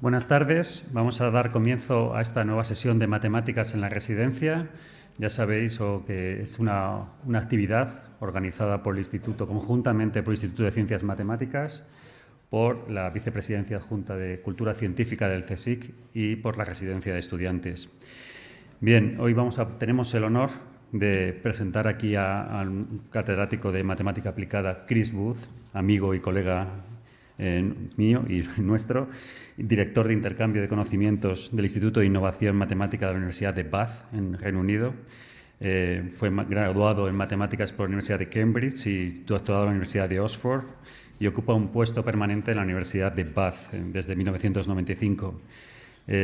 Buenas tardes. Vamos a dar comienzo a esta nueva sesión de matemáticas en la residencia. Ya sabéis que es una actividad organizada por el Instituto, conjuntamente por el Instituto de Ciencias Matemáticas, por la Vicepresidencia Adjunta de Cultura Científica del CSIC y por la Residencia de Estudiantes. Bien, hoy tenemos el honor de presentar aquí al catedrático de Matemática Aplicada, Chris Booth, amigo y colega mío y nuestro, director de intercambio de conocimientos del Instituto de Innovación Matemática de la Universidad de Bath, en Reino Unido. Fue graduado en matemáticas por la Universidad de Cambridge y doctorado en la Universidad de Oxford, y ocupa un puesto permanente en la Universidad de Bath desde 1995.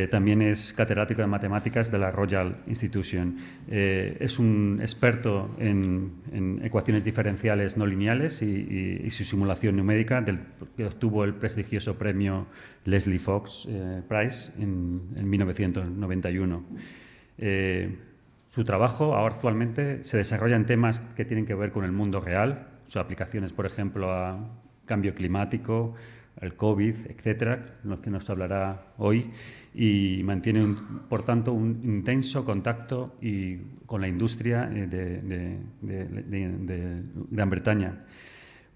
También es catedrático de matemáticas de la Royal Institution. Es un experto en ecuaciones diferenciales no lineales y su simulación numérica, que obtuvo el prestigioso premio Leslie Fox Prize en 1991. Su trabajo ahora actualmente se desarrolla en temas que tienen que ver con el mundo real, sus aplicaciones, por ejemplo, a cambio climático, el COVID, etcétera, lo que nos hablará hoy, y mantiene, por tanto, un intenso contacto con la industria de Gran Bretaña.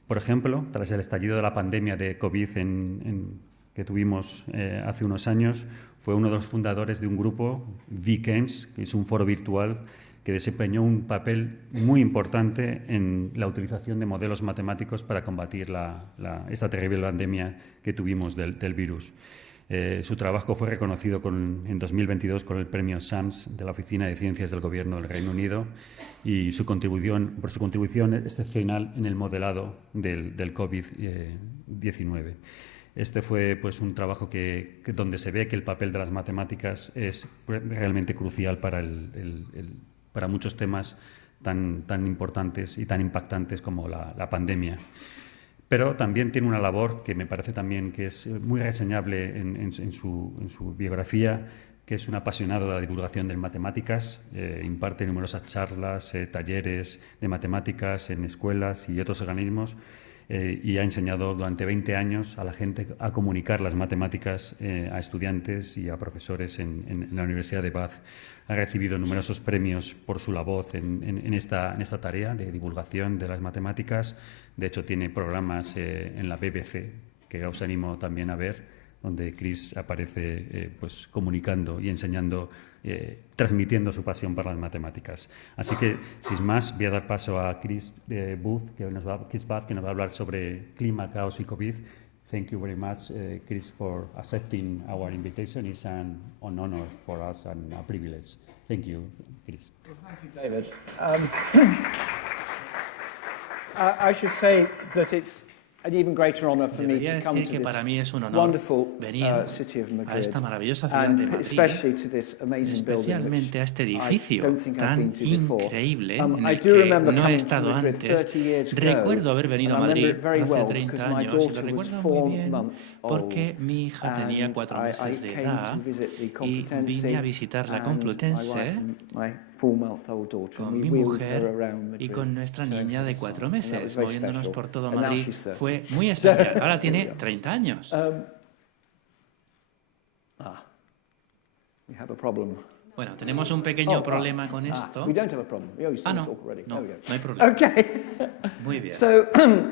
Por ejemplo, tras el estallido de la pandemia de COVID que tuvimos hace unos años, fue uno de los fundadores de un grupo, VCAMS, que es un foro virtual que desempeñó un papel muy importante en la utilización de modelos matemáticos para combatir esta terrible pandemia que tuvimos del virus. Su trabajo fue reconocido en 2022 con el premio SAMS de la Oficina de Ciencias del Gobierno del Reino Unido, y por su contribución excepcional en el modelado del COVID-19. Este fue un trabajo donde se ve que el papel de las matemáticas es realmente crucial para muchos temas tan importantes y tan impactantes como la pandemia. Pero también tiene una labor que me parece también que es muy reseñable en su biografía, que es un apasionado de la divulgación de matemáticas. Imparte numerosas charlas, talleres de matemáticas en escuelas y otros organismos, y ha enseñado durante 20 años a la gente a comunicar las matemáticas a estudiantes y a profesores en la Universidad de Bath. Ha recibido numerosos premios por su labor en esta tarea de divulgación de las matemáticas. De hecho, tiene programas en la BBC, que os animo también a ver, donde Chris aparece comunicando y enseñando, transmitiendo su pasión por las matemáticas. Así que, sin más, voy a dar paso a Chris Booth, que nos va a hablar sobre clima, caos y COVID. Thank you very much, Chris, for accepting our invitation. It's an honor for us and a privilege. Thank you, Chris. Well, thank you, David. I should say that it's an even greater honor for me to come to this wonderful city of Madrid, a esta maravillosa ciudad de and Madrid, especially to this amazing building, especialmente a este which I edificio don't think I've tan been to before. increíble I en el do que remember no he coming to estado Madrid antes. 30 years ago, Recuerdo haber venido a and I remember Madrid it very hace well 30 because my años y lo daughter was recuerdo 4 muy bien months porque old, mi hija tenía and 4 I meses de came edad to visit the y Complutense, vine a visitar la and my Complutense wife and my 4-month-old daughter, con and mi we wheeled her mujer around y Madrid, con nuestra showing niña her de the 4 sights, and that was meses, very moviéndonos special. por todo And now Madrid. she's 30. Fue muy especial. Ahora Here we tiene are. 30 años. We have a problem. Bueno, tenemos un pequeño problema con We esto. don't have a problem. We always No, talk already. no, There we go. no hay problema. Okay. Muy bien. So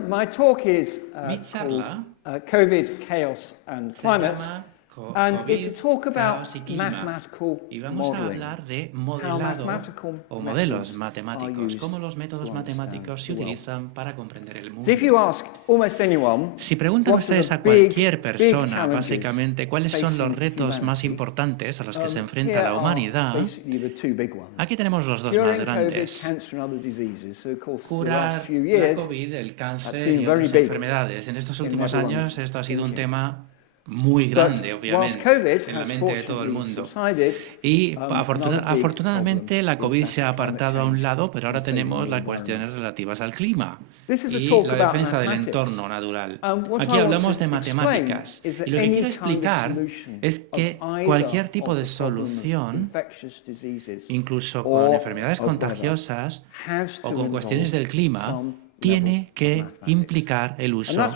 my talk is Mi called charla COVID, Chaos and se Climate, llama and it's a talk about Caos y Clima. mathematical Y vamos a modeling. hablar de How modelado mathematical o modelos methods are matemáticos, used cómo los métodos to understand matemáticos se the world. utilizan para comprender el So if you mundo. ask almost anyone, Si preguntan what are ustedes the a cualquier big persona, challenges básicamente, cuáles son los facing retos más humanity, importantes a los que se here enfrenta la are humanidad, basically the two big ones. aquí tenemos los dos más Curing COVID, grandes. cancer and other diseases. So of course, the Curar last few la years, COVID, el cáncer been y very otras big enfermedades. En estos in últimos everyone's años esto ha sido un thinking. tema muy But grande, whilst obviamente, COVID en la has mente de todo el fortunately mundo. subsided, Y another big afortunadamente la problem COVID is se ha that climate apartado a un change lado, pero ahora and saving tenemos the las environment. cuestiones relativas al clima This is a y talk la about defensa del mathematics. entorno natural. What Aquí I hablamos want de to matemáticas explain is that y lo que any quiero kind of explicar solution es que of either cualquier tipo of de the problem of solución, infectious diseases incluso con or enfermedades of weather, contagiosas has o to con cuestiones del involve clima, some tiene que implicar el uso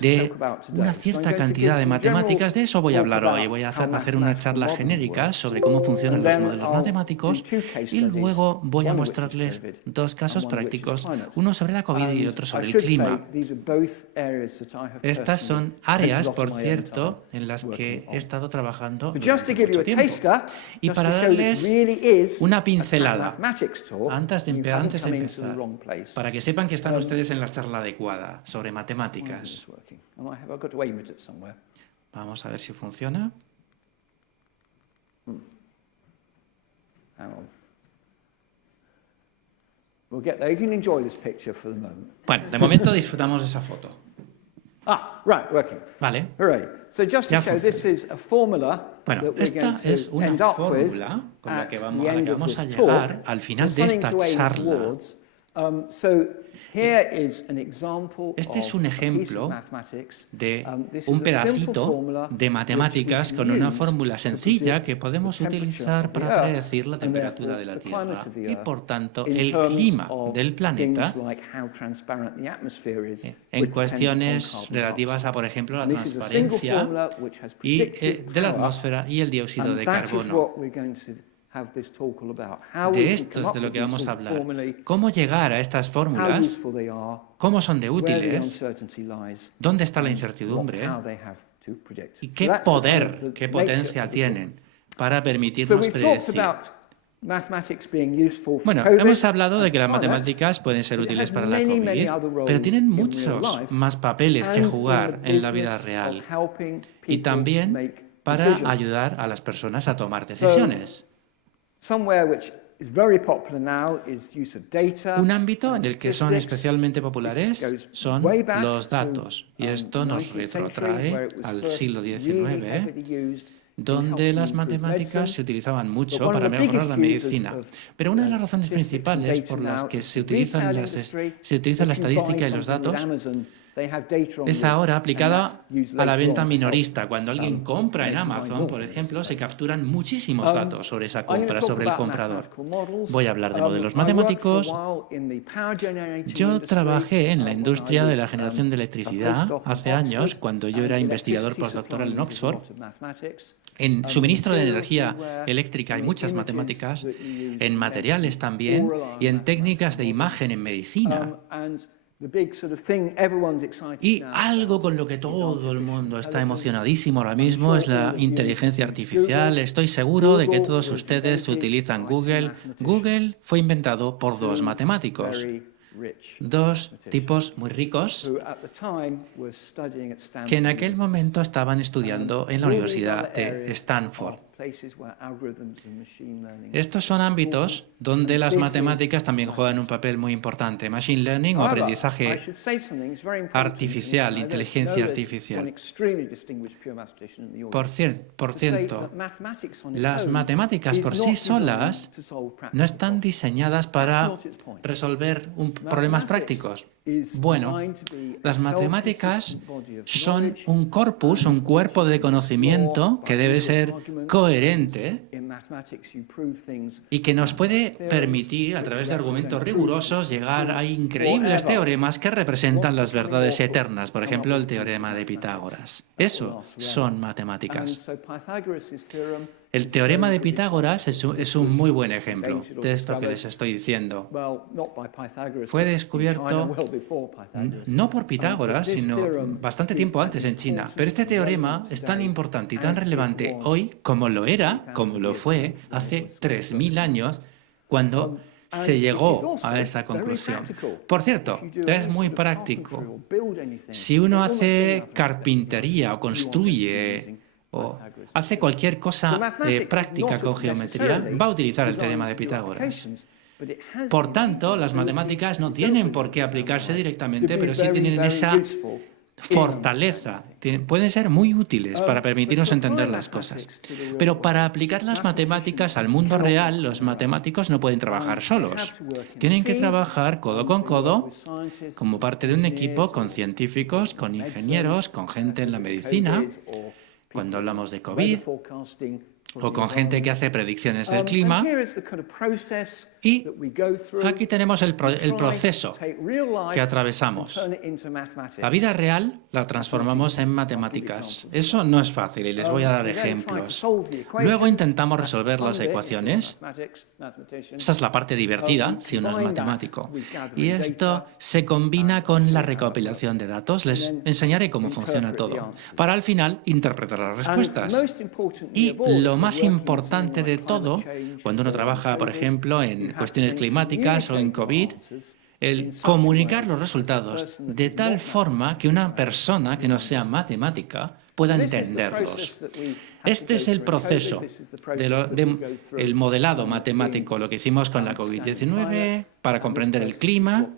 de una cierta cantidad de matemáticas. De eso voy a hablar hoy. Voy a hacer una charla genérica sobre cómo funcionan los modelos matemáticos y luego voy a mostrarles dos casos prácticos, uno sobre la COVID y otro sobre el clima. Estas son áreas, por cierto, en las que he estado trabajando durante mucho tiempo. Y para darles una pincelada, antes de empezar, para que sepan que están ustedes en la charla adecuada sobre matemáticas. Vamos a ver si funciona. Bueno, de momento disfrutamos de esa foto. Vale. Ya funciona. Bueno, esta es una fórmula con la que vamos a llegar al final de esta charla. Este es un ejemplo de un pedacito de matemáticas con una fórmula sencilla que podemos utilizar para predecir la temperatura de la Tierra y, por tanto, el clima del planeta en cuestiones relativas a, por ejemplo, la transparencia de la atmósfera y el dióxido de carbono. De esto es de lo que vamos a hablar. ¿Cómo llegar a estas fórmulas? ¿Cómo son de útiles? ¿Dónde está la incertidumbre? ¿Y qué poder, qué potencia tienen para permitirnos predecir? Bueno, hemos hablado de que las matemáticas pueden ser útiles para la COVID, pero tienen muchos más papeles que jugar en la vida real y también para ayudar a las personas a tomar decisiones. Un ámbito en el que son especialmente populares son los datos, y esto nos retrotrae al siglo XIX, donde las matemáticas se utilizaban mucho para mejorar la medicina. Pero una de las razones principales por las que se utiliza la estadística y los datos es ahora aplicada a la venta minorista. Cuando alguien compra en Amazon, por ejemplo, se capturan muchísimos datos sobre esa compra, sobre el comprador. Voy a hablar de modelos matemáticos. Yo trabajé en la industria de la generación de electricidad hace años, cuando yo era investigador postdoctoral en Oxford. En suministro de energía eléctrica hay muchas matemáticas, en materiales también y en técnicas de imagen en medicina. Y algo con lo que todo el mundo está emocionadísimo ahora mismo es la inteligencia artificial. Estoy seguro de que todos ustedes utilizan Google. Google fue inventado por dos matemáticos, dos tipos muy ricos que en aquel momento estaban estudiando en la Universidad de Stanford. Estos son ámbitos donde las matemáticas también juegan un papel muy importante. Machine learning o aprendizaje artificial, inteligencia artificial. Por cierto, las matemáticas por sí solas no están diseñadas para resolver problemas prácticos. Bueno, las matemáticas son un corpus, un cuerpo de conocimiento que debe ser coherente y que nos puede permitir, a través de argumentos rigurosos, llegar a increíbles teoremas que representan las verdades eternas. Por ejemplo, el teorema de Pitágoras. Eso son matemáticas. El teorema de Pitágoras es un muy buen ejemplo de esto que les estoy diciendo. Fue descubierto no por Pitágoras, sino bastante tiempo antes en China. Pero este teorema es tan importante y tan relevante hoy como lo era, como lo fue hace 3.000 años, cuando se llegó a esa conclusión. Por cierto, es muy práctico. Si uno hace carpintería o construye o hace cualquier cosa práctica con geometría, va a utilizar el teorema de Pitágoras. Por tanto, las matemáticas no tienen por qué aplicarse directamente, pero sí tienen esa fortaleza. Pueden ser muy útiles para permitirnos entender las cosas. Pero para aplicar las matemáticas al mundo real, los matemáticos no pueden trabajar solos. Tienen que trabajar codo con codo como parte de un equipo con científicos, con ingenieros, con gente en la medicina. Cuando hablamos de COVID o con gente que hace predicciones del clima. Y aquí tenemos el proceso que atravesamos. La vida real la transformamos en matemáticas. Eso no es fácil y les voy a dar ejemplos. Luego intentamos resolver las ecuaciones. Esa es la parte divertida si uno es matemático. Y esto se combina con la recopilación de datos. Les enseñaré cómo funciona todo, para al final interpretar las respuestas. Y lo más importante de todo, cuando uno trabaja, por ejemplo, en cuestiones climáticas o en COVID, el comunicar los resultados de tal forma que una persona que no sea matemática pueda entenderlos. Este es el proceso del modelado matemático, lo que hicimos con la COVID-19 para comprender el clima.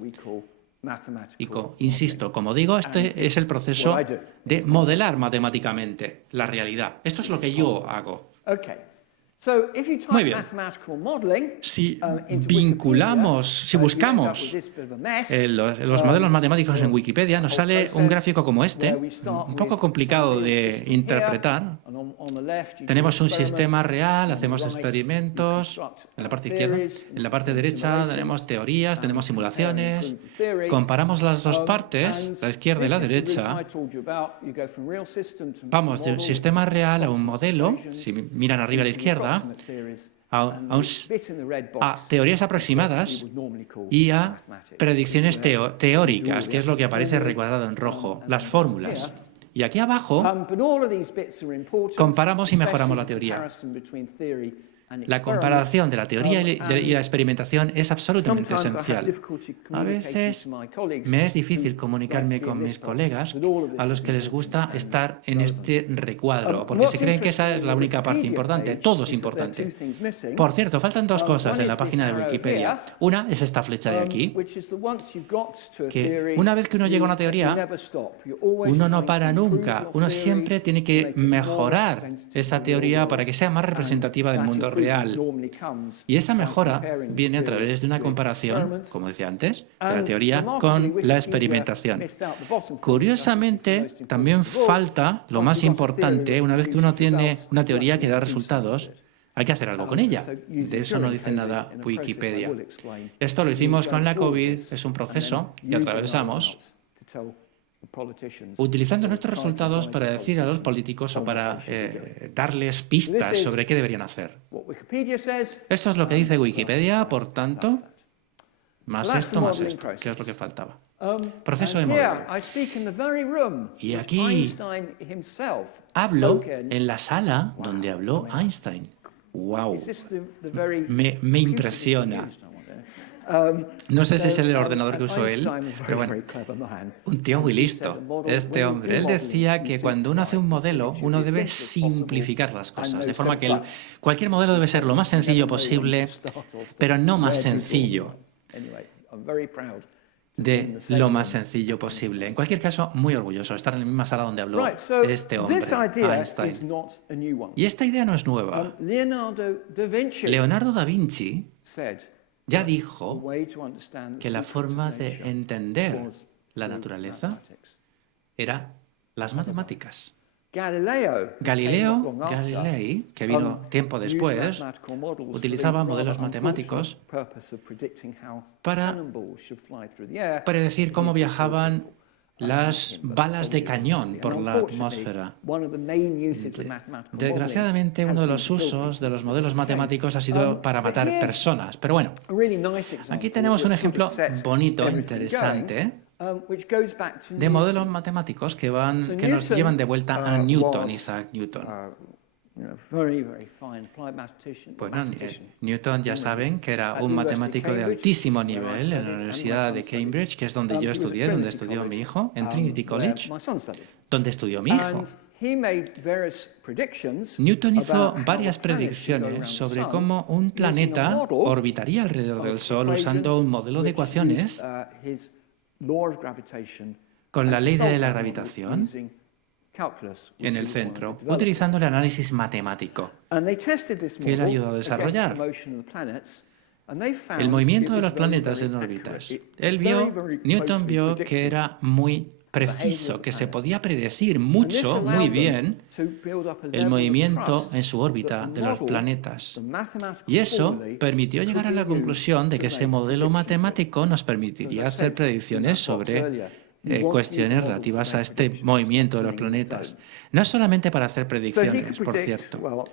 Y insisto, como digo, este es el proceso de modelar matemáticamente la realidad. Esto es lo que yo hago. Muy bien. Si vinculamos, si buscamos los modelos matemáticos en Wikipedia, nos sale un gráfico como este, un poco complicado de interpretar. Tenemos un sistema real, hacemos experimentos en la parte izquierda. En la parte derecha tenemos teorías, tenemos simulaciones. Comparamos las dos partes, la izquierda y la derecha. Vamos de un sistema real a un modelo, si miran arriba a la izquierda, a teorías aproximadas y a predicciones teóricas, que es lo que aparece recuadrado en rojo, las fórmulas. Y aquí abajo comparamos y mejoramos la teoría. La comparación de la teoría y la experimentación es absolutamente esencial. A veces me es difícil comunicarme con mis colegas a los que les gusta estar en este recuadro, porque se creen que esa es la única parte importante. Todo es importante. Por cierto, faltan dos cosas en la página de Wikipedia. Una es esta flecha de aquí, que una vez que uno llega a una teoría, uno no para nunca. Uno siempre tiene que mejorar esa teoría para que sea más representativa del mundo real. Y esa mejora viene a través de una comparación, como decía antes, de la teoría con la experimentación. Curiosamente, también falta lo más importante. Una vez que uno tiene una teoría que da resultados, hay que hacer algo con ella. De eso no dice nada Wikipedia. Esto lo hicimos con la COVID, es un proceso que atravesamos utilizando nuestros resultados para decir a los políticos o para darles pistas sobre qué deberían hacer. Esto es lo que dice Wikipedia, por tanto, más esto, que es lo que faltaba. Proceso de modelo. Y aquí hablo en la sala donde habló Einstein. ¡Wow! Me impresiona. No sé si es el ordenador que usó él, pero bueno, un tío muy listo, este hombre. Él decía que cuando uno hace un modelo, uno debe simplificar las cosas, de forma que cualquier modelo debe ser lo más sencillo posible, pero no más sencillo de lo más sencillo posible. En cualquier caso, muy orgulloso de estar en la misma sala donde habló este hombre, Einstein. Y esta idea no es nueva. Leonardo da Vinci ya dijo que la forma de entender la naturaleza era las matemáticas. Galilei, que vino tiempo después, utilizaba modelos matemáticos para predecir cómo viajaban las balas de cañón por la atmósfera. Desgraciadamente, uno de los usos de los modelos matemáticos ha sido para matar personas. Pero bueno, aquí tenemos un ejemplo bonito, interesante, de modelos matemáticos que nos llevan de vuelta a Newton, Isaac Newton. Bueno, Newton ya saben que era un matemático de altísimo nivel en la Universidad de Cambridge, que es donde yo estudié, donde estudió mi hijo, en Trinity College, donde estudió mi hijo. Newton hizo varias predicciones sobre cómo un planeta orbitaría alrededor del Sol usando un modelo de ecuaciones con la ley de la gravitación en el centro, utilizando el análisis matemático que él ayudó a desarrollar. El movimiento de los planetas en órbitas. Newton vio que era muy preciso, que se podía predecir mucho, muy bien, el movimiento en su órbita de los planetas. Y eso permitió llegar a la conclusión de que ese modelo matemático nos permitiría hacer predicciones sobre cuestiones relativas a este movimiento de los planetas. No es solamente para hacer predicciones, por cierto.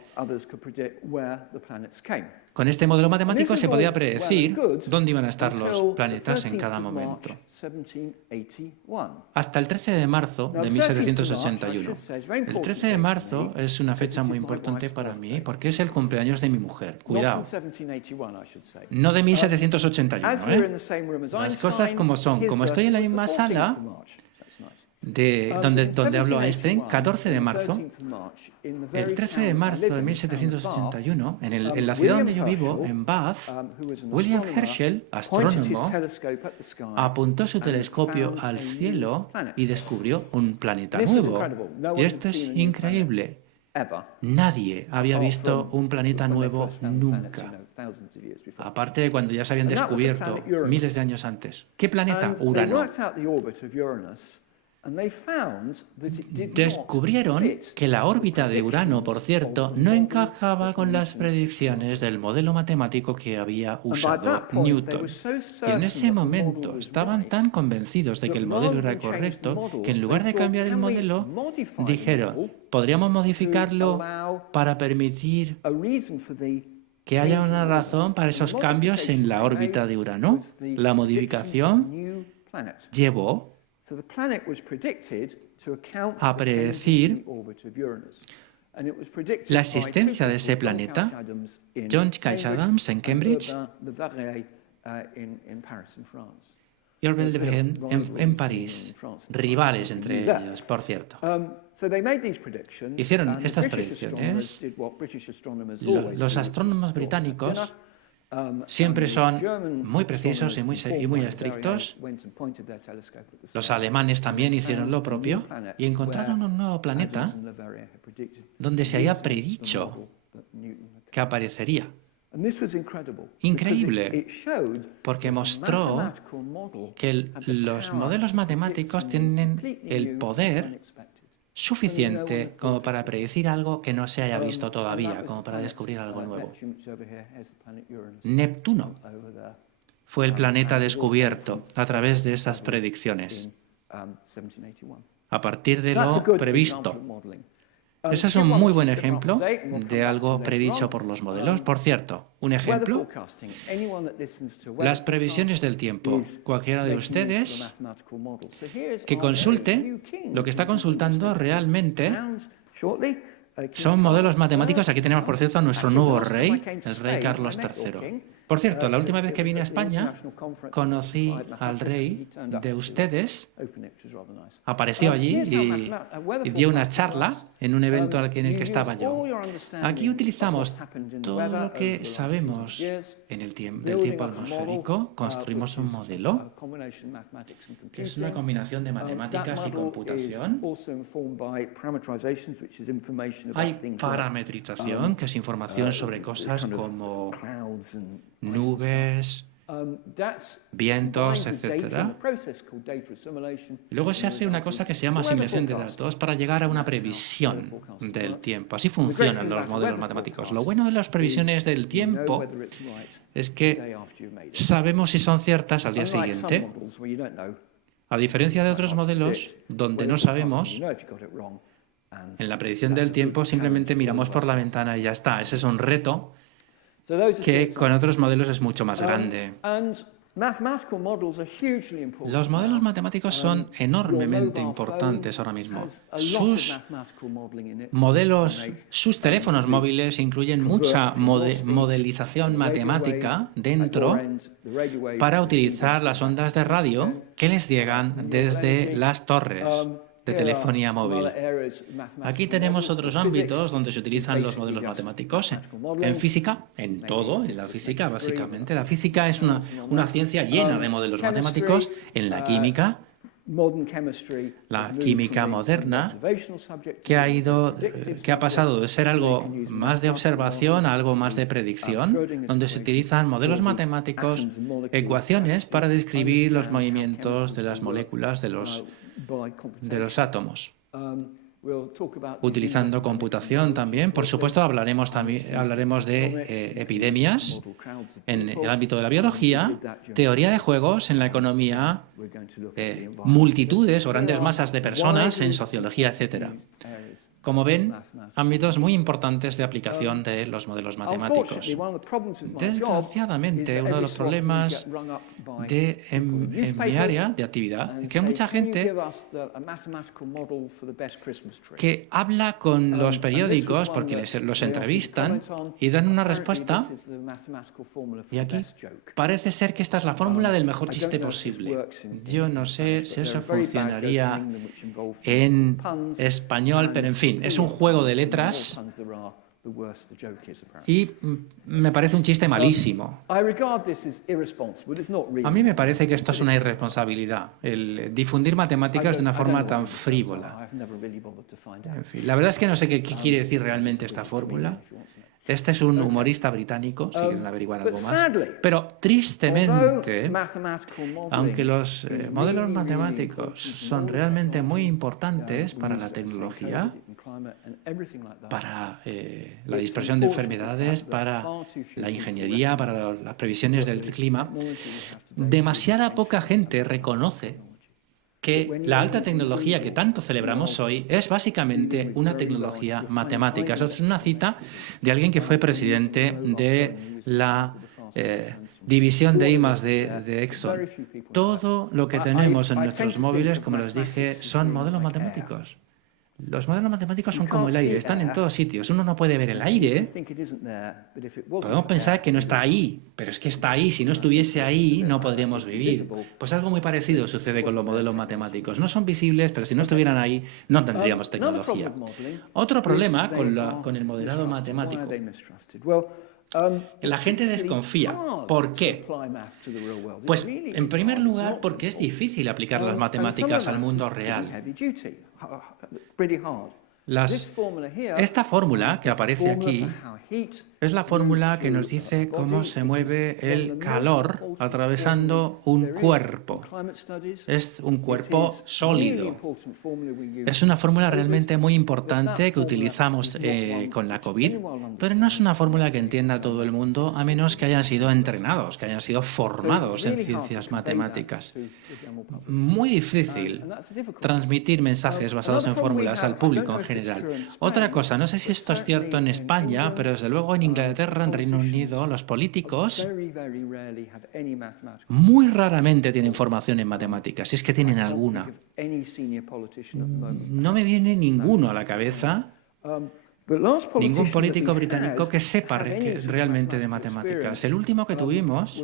Con este modelo matemático se podía predecir dónde iban a estar los planetas en cada momento. Hasta el 13 de marzo de 1781. El 13 de marzo es una fecha muy importante para mí porque es el cumpleaños de mi mujer. Cuidado. No de 1781, ¿eh? Las cosas como son. Como estoy en la misma sala donde habló Einstein, 14 de marzo, el 13 de marzo de 1781, en la ciudad donde yo vivo, en Bath, William Herschel, astrónomo, apuntó su telescopio al cielo y descubrió un planeta nuevo. Y esto es increíble. Nadie había visto un planeta nuevo nunca. Aparte de cuando ya se habían descubierto miles de años antes. ¿Qué planeta? Urano. Descubrieron que la órbita de Urano, por cierto, no encajaba con las predicciones del modelo matemático que había usado Newton. Y en ese momento estaban tan convencidos de que el modelo era correcto que en lugar de cambiar el modelo, dijeron, podríamos modificarlo para permitir que haya una razón para esos cambios en la órbita de Urano. La modificación llevó a predecir la existencia de ese planeta. John Cash Adams en Cambridge y Orville de Brehon en París, rivales entre ellos, por cierto. Hicieron estas predicciones. Los astrónomos británicos siempre son muy precisos y muy estrictos. Los alemanes también hicieron lo propio y encontraron un nuevo planeta donde se había predicho que aparecería. Increíble, porque mostró que los modelos matemáticos tienen el poder suficiente como para predecir algo que no se haya visto todavía, como para descubrir algo nuevo. Neptuno fue el planeta descubierto a través de esas predicciones, a partir de lo previsto. Ese es un muy buen ejemplo de algo predicho por los modelos. Por cierto, un ejemplo, las previsiones del tiempo. Cualquiera de ustedes que consulte, lo que está consultando realmente son modelos matemáticos. Aquí tenemos, por cierto, a nuestro nuevo rey, el rey Carlos III. Por cierto, la última vez que vine a España, conocí al rey de ustedes, apareció allí y dio una charla en un evento en el que estaba yo. Aquí utilizamos todo lo que sabemos del tiempo atmosférico, construimos un modelo, que es una combinación de matemáticas y computación. Hay parametrización, que es información sobre cosas como nubes, vientos, etc. Y luego se hace una cosa que se llama asimilación de datos para llegar a una previsión del tiempo. Así funcionan los modelos matemáticos. Lo bueno de las previsiones del tiempo es que sabemos si son ciertas al día siguiente. A diferencia de otros modelos donde no sabemos, en la predicción del tiempo simplemente miramos por la ventana y ya está. Ese es un reto que con otros modelos es mucho más grande. Los modelos matemáticos son enormemente importantes ahora mismo. Sus teléfonos móviles incluyen mucha modelización matemática dentro para utilizar las ondas de radio que les llegan desde las torres de telefonía móvil. Aquí tenemos otros ámbitos donde se utilizan los modelos matemáticos. En física, en todo, en la física básicamente. La física es una ciencia llena de modelos matemáticos. En la química moderna, que ha pasado de ser algo más de observación a algo más de predicción, donde se utilizan modelos matemáticos, ecuaciones para describir los movimientos de las moléculas, de los de los átomos. Utilizando computación también. Por supuesto, hablaremos de epidemias en el ámbito de la biología, teoría de juegos en la economía, multitudes o grandes masas de personas en sociología, etc. Como ven, ámbitos muy importantes de aplicación de los modelos matemáticos. Desgraciadamente, uno de los problemas en mi área de actividad es que hay mucha gente que habla con los periódicos porque los entrevistan y dan una respuesta, y aquí parece ser que esta es la fórmula del mejor chiste posible. Yo no sé si eso funcionaría en español, pero en fin, es un juego de letras y me parece un chiste malísimo. A mí me parece que esto es una irresponsabilidad, el difundir matemáticas de una forma tan frívola. En fin, la verdad es que no sé qué quiere decir realmente esta fórmula. Este es un humorista británico, si quieren averiguar algo más. Pero tristemente, aunque los modelos matemáticos son realmente muy importantes para la tecnología, para la dispersión de enfermedades, para la ingeniería, para las previsiones del clima, demasiada poca gente reconoce que la alta tecnología que tanto celebramos hoy es básicamente una tecnología matemática. Eso es una cita de alguien que fue presidente de la división de I+D de Exxon. Todo lo que tenemos en nuestros móviles, como les dije, son modelos matemáticos. Los modelos matemáticos son como el aire, están en todos sitios. Uno no puede ver el aire. Podemos pensar que no está ahí, pero es que está ahí. Si no estuviese ahí, no podríamos vivir. Pues algo muy parecido sucede con los modelos matemáticos. No son visibles, pero si no estuvieran ahí, no tendríamos tecnología. Otro problema con el modelado matemático. La gente desconfía. ¿Por qué? Pues, en primer lugar, porque es difícil aplicar las matemáticas al mundo real. Esta fórmula que aparece aquí es la fórmula que nos dice cómo se mueve el calor atravesando un cuerpo. Es un cuerpo sólido. Es una fórmula realmente muy importante que utilizamos con la COVID, pero no es una fórmula que entienda todo el mundo, a menos que hayan sido entrenados, que hayan sido formados en ciencias matemáticas. Muy difícil transmitir mensajes basados en fórmulas al público en general. Otra cosa, no sé si esto es cierto en España, pero desde luego en Inglaterra, en Reino Unido, los políticos muy raramente tienen formación en matemáticas, si es que tienen alguna. No me viene ninguno a la cabeza, ningún político británico que sepa realmente de matemáticas. El último que tuvimos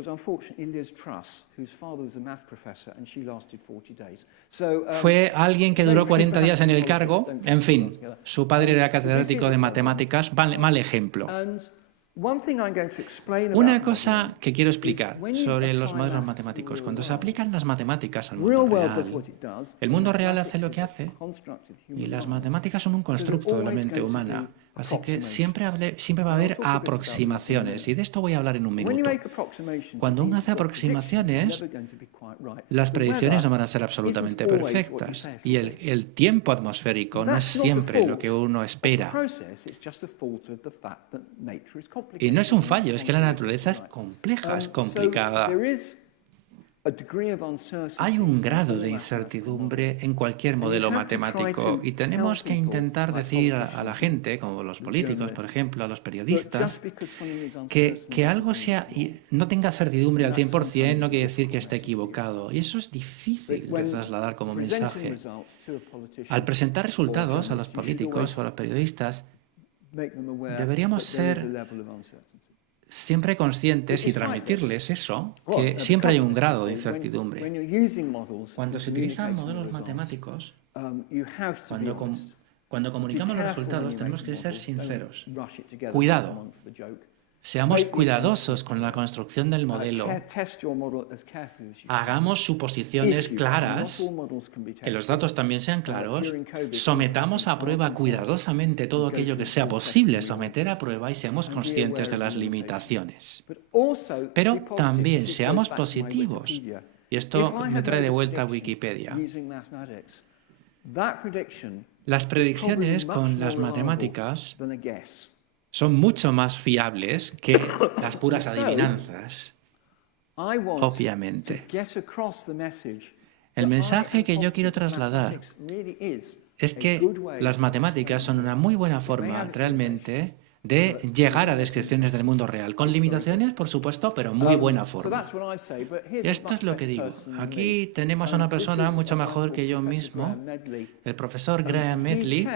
fue alguien que duró 40 días en el cargo. En fin, su padre era catedrático de matemáticas. Mal ejemplo. Una cosa que quiero explicar sobre los modelos matemáticos. Cuando se aplican las matemáticas al mundo real, el mundo real hace lo que hace y las matemáticas son un constructo de la mente humana. Así que siempre va a haber aproximaciones, y de esto voy a hablar en un minuto. Cuando uno hace aproximaciones, las predicciones no van a ser absolutamente perfectas, y el tiempo atmosférico no es siempre lo que uno espera. Y no es un fallo, es que la naturaleza es compleja, es complicada. Hay un grado de incertidumbre en cualquier modelo matemático y tenemos que intentar decir a la gente, como los políticos, por ejemplo, a los periodistas, que algo no tenga certidumbre al 100% no quiere decir que esté equivocado. Y eso es difícil de trasladar como mensaje. Al presentar resultados a los políticos o a los periodistas, deberíamos ser siempre conscientes y transmitirles eso, que siempre hay un grado de incertidumbre. Cuando se utilizan modelos matemáticos, cuando comunicamos los resultados, tenemos que ser sinceros. Cuidado. Seamos cuidadosos con la construcción del modelo. Hagamos suposiciones claras, que los datos también sean claros. Sometamos a prueba cuidadosamente todo aquello que sea posible someter a prueba y seamos conscientes de las limitaciones. Pero también seamos positivos. Y esto me trae de vuelta a Wikipedia. Las predicciones con las matemáticas son mucho más fiables que las puras adivinanzas, obviamente. El mensaje que yo quiero trasladar es que las matemáticas son una muy buena forma realmente de llegar a descripciones del mundo real, con limitaciones, por supuesto, pero muy buena forma. Esto es lo que digo. Aquí tenemos a una persona mucho mejor que yo mismo, el profesor Graham Medley,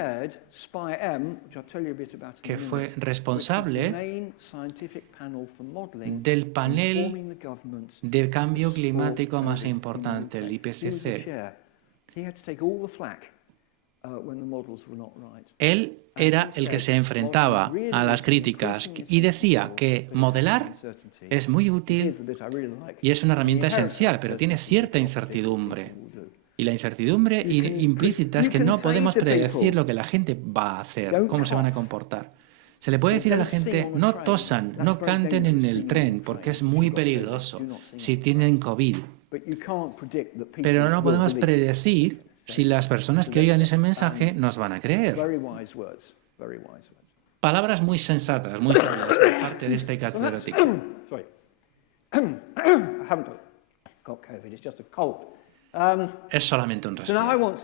que fue responsable del panel de cambio climático más importante, el IPCC. Él era el que se enfrentaba a las críticas y decía que modelar es muy útil y es una herramienta esencial, pero tiene cierta incertidumbre. Y la incertidumbre implícita es que no podemos predecir lo que la gente va a hacer, cómo se van a comportar. Se le puede decir a la gente, no tosan, no canten en el tren, porque es muy peligroso si tienen COVID. Pero no podemos predecir si las personas que oigan ese mensaje nos van a creer. Palabras muy sensatas, muy sabias por parte de este catedrático. Es solamente un resfriado.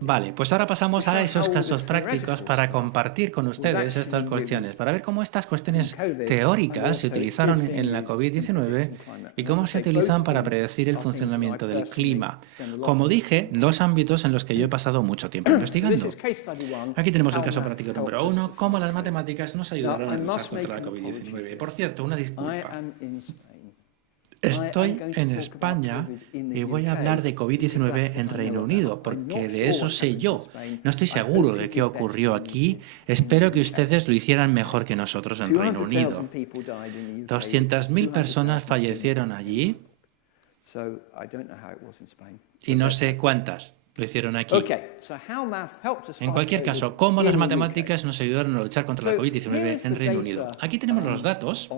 Vale, pues ahora pasamos a esos casos prácticos para compartir con ustedes estas cuestiones, para ver cómo estas cuestiones teóricas se utilizaron en la COVID-19 y cómo se utilizan para predecir el funcionamiento del clima. Como dije, dos ámbitos en los que yo he pasado mucho tiempo investigando. Aquí tenemos el caso práctico número 1, cómo las matemáticas nos ayudaron a luchar contra la COVID-19. Por cierto, una disculpa. Estoy en España y voy a hablar de COVID-19 en Reino Unido, porque de eso sé yo. No estoy seguro de qué ocurrió aquí. Espero que ustedes lo hicieran mejor que nosotros en Reino Unido. 200.000 personas fallecieron allí y no sé cuántas lo hicieron aquí. En cualquier caso, ¿cómo las matemáticas nos ayudaron a luchar contra la COVID-19 en Reino Unido? Aquí tenemos los datos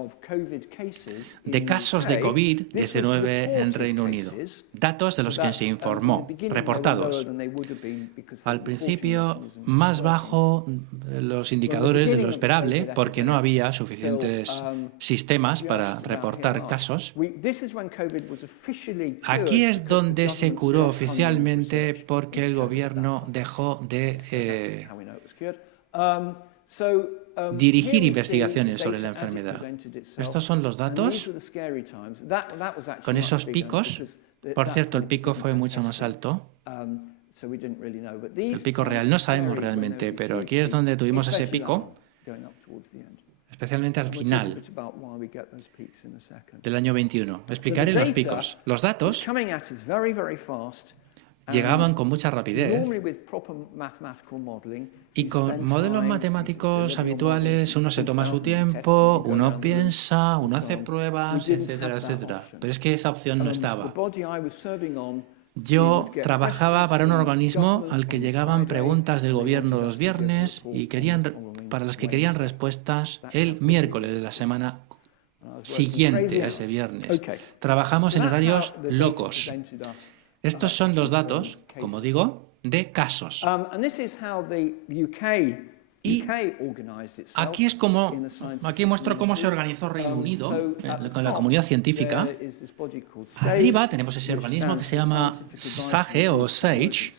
de casos de COVID-19 en Reino Unido. Datos de los que se informó, reportados. Al principio, más bajo los indicadores de lo esperable, porque no había suficientes sistemas para reportar casos. Aquí es donde se curó oficialmente porque el gobierno dejó de dirigir investigaciones sobre la enfermedad. Estos son los datos con esos picos. Por cierto, el pico fue mucho más alto. El pico real no sabemos realmente, pero aquí es donde tuvimos ese pico, especialmente al final del año 21. Explicaré los picos. Los datos llegaban con mucha rapidez y con modelos matemáticos habituales uno se toma su tiempo, uno piensa, uno hace pruebas, etcétera, etcétera. Pero es que esa opción no estaba. Yo trabajaba para un organismo al que llegaban preguntas del gobierno los viernes y para las que querían respuestas el miércoles de la semana siguiente a ese viernes. Trabajamos en horarios locos. Estos son los datos, como digo, de casos. Y aquí muestro cómo se organizó Reino Unido con la comunidad científica. Arriba tenemos ese organismo que se llama SAGE o SAGE,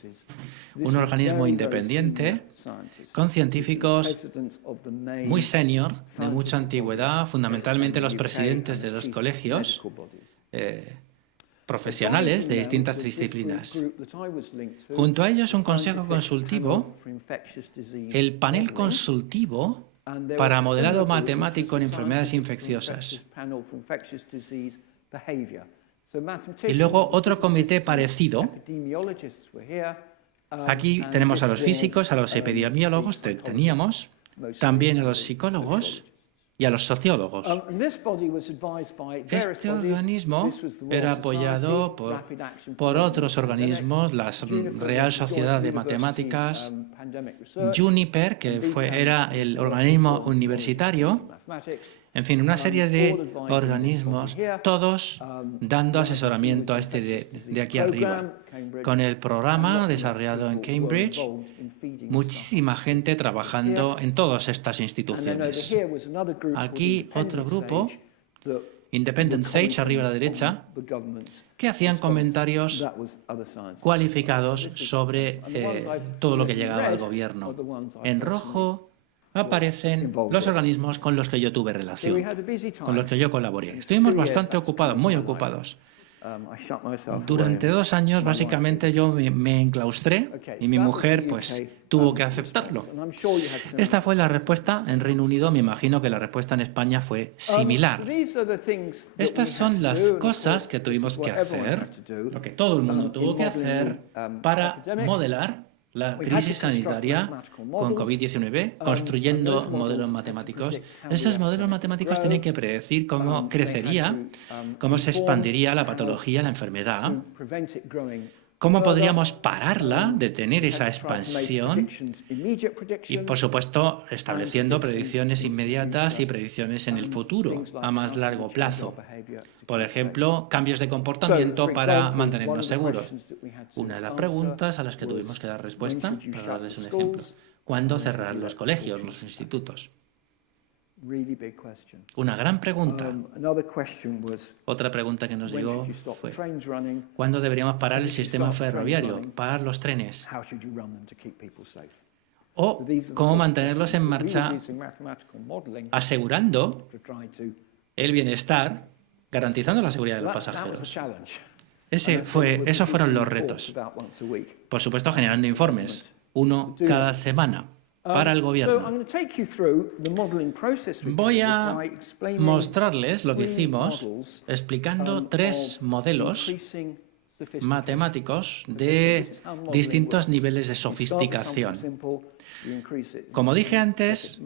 un organismo independiente con científicos muy senior, de mucha antigüedad, fundamentalmente los presidentes de los colegios profesionales de distintas disciplinas. Junto a ellos un consejo consultivo, el panel consultivo para modelado matemático en enfermedades infecciosas. Y luego otro comité parecido. Aquí tenemos a los físicos, a los epidemiólogos, teníamos también a los psicólogos y a los sociólogos. Este organismo era apoyado por otros organismos, la Real Sociedad de Matemáticas, Juniper, que era el organismo universitario, En fin, una serie de organismos, todos dando asesoramiento a este de aquí arriba. Con el programa desarrollado en Cambridge, muchísima gente trabajando en todas estas instituciones. Aquí otro grupo, Independent Sage, arriba a la derecha, que hacían comentarios cualificados sobre todo lo que llegaba al gobierno. En rojo aparecen los organismos con los que yo tuve relación, con los que yo colaboré. Estuvimos bastante ocupados, muy ocupados. Durante 2 años, básicamente, yo me enclaustré y mi mujer, pues, tuvo que aceptarlo. Esta fue la respuesta en Reino Unido. Me imagino que la respuesta en España fue similar. Estas son las cosas que tuvimos que hacer, lo que todo el mundo tuvo que hacer para modelar la crisis sanitaria con COVID-19, construyendo modelos matemáticos. Esos modelos matemáticos tienen que predecir cómo crecería, cómo se expandiría la patología, la enfermedad, cómo podríamos pararla, detener esa expansión y, por supuesto, estableciendo predicciones inmediatas y predicciones en el futuro, a más largo plazo. Por ejemplo, cambios de comportamiento para mantenernos seguros. Una de las preguntas a las que tuvimos que dar respuesta, para darles un ejemplo, ¿cuándo cerrar los colegios, los institutos? Una gran pregunta. Otra pregunta que nos llegó fue, ¿cuándo deberíamos parar el sistema ferroviario, parar los trenes? O cómo mantenerlos en marcha asegurando el bienestar, garantizando la seguridad de los pasajeros. Esos fueron los retos. Por supuesto, generando informes, uno cada semana, para el gobierno. Voy a mostrarles lo que hicimos explicando 3 modelos matemáticos de distintos niveles de sofisticación. Como dije antes,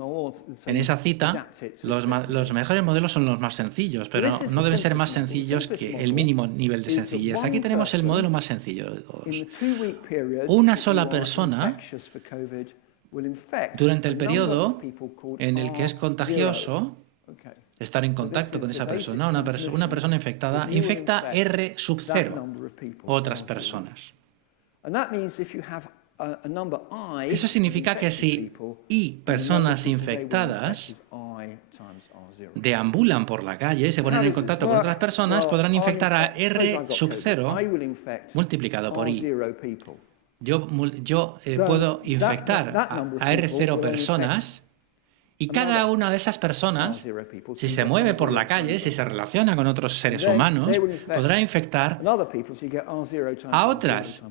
en esa cita, los mejores modelos son los más sencillos, pero no deben ser más sencillos que el mínimo nivel de sencillez. Aquí tenemos el modelo más sencillo de todos. Una sola persona, durante el periodo en el que es contagioso, estar en contacto con esa persona, una persona infectada, infecta R sub 0 otras personas. Eso significa que si I personas infectadas deambulan por la calle y se ponen en contacto con otras personas, podrán infectar a R sub 0 multiplicado por I. Yo puedo infectar a R0 personas y cada una de esas personas, si se mueve por la calle, si se relaciona con otros seres humanos, podrá infectar a otras,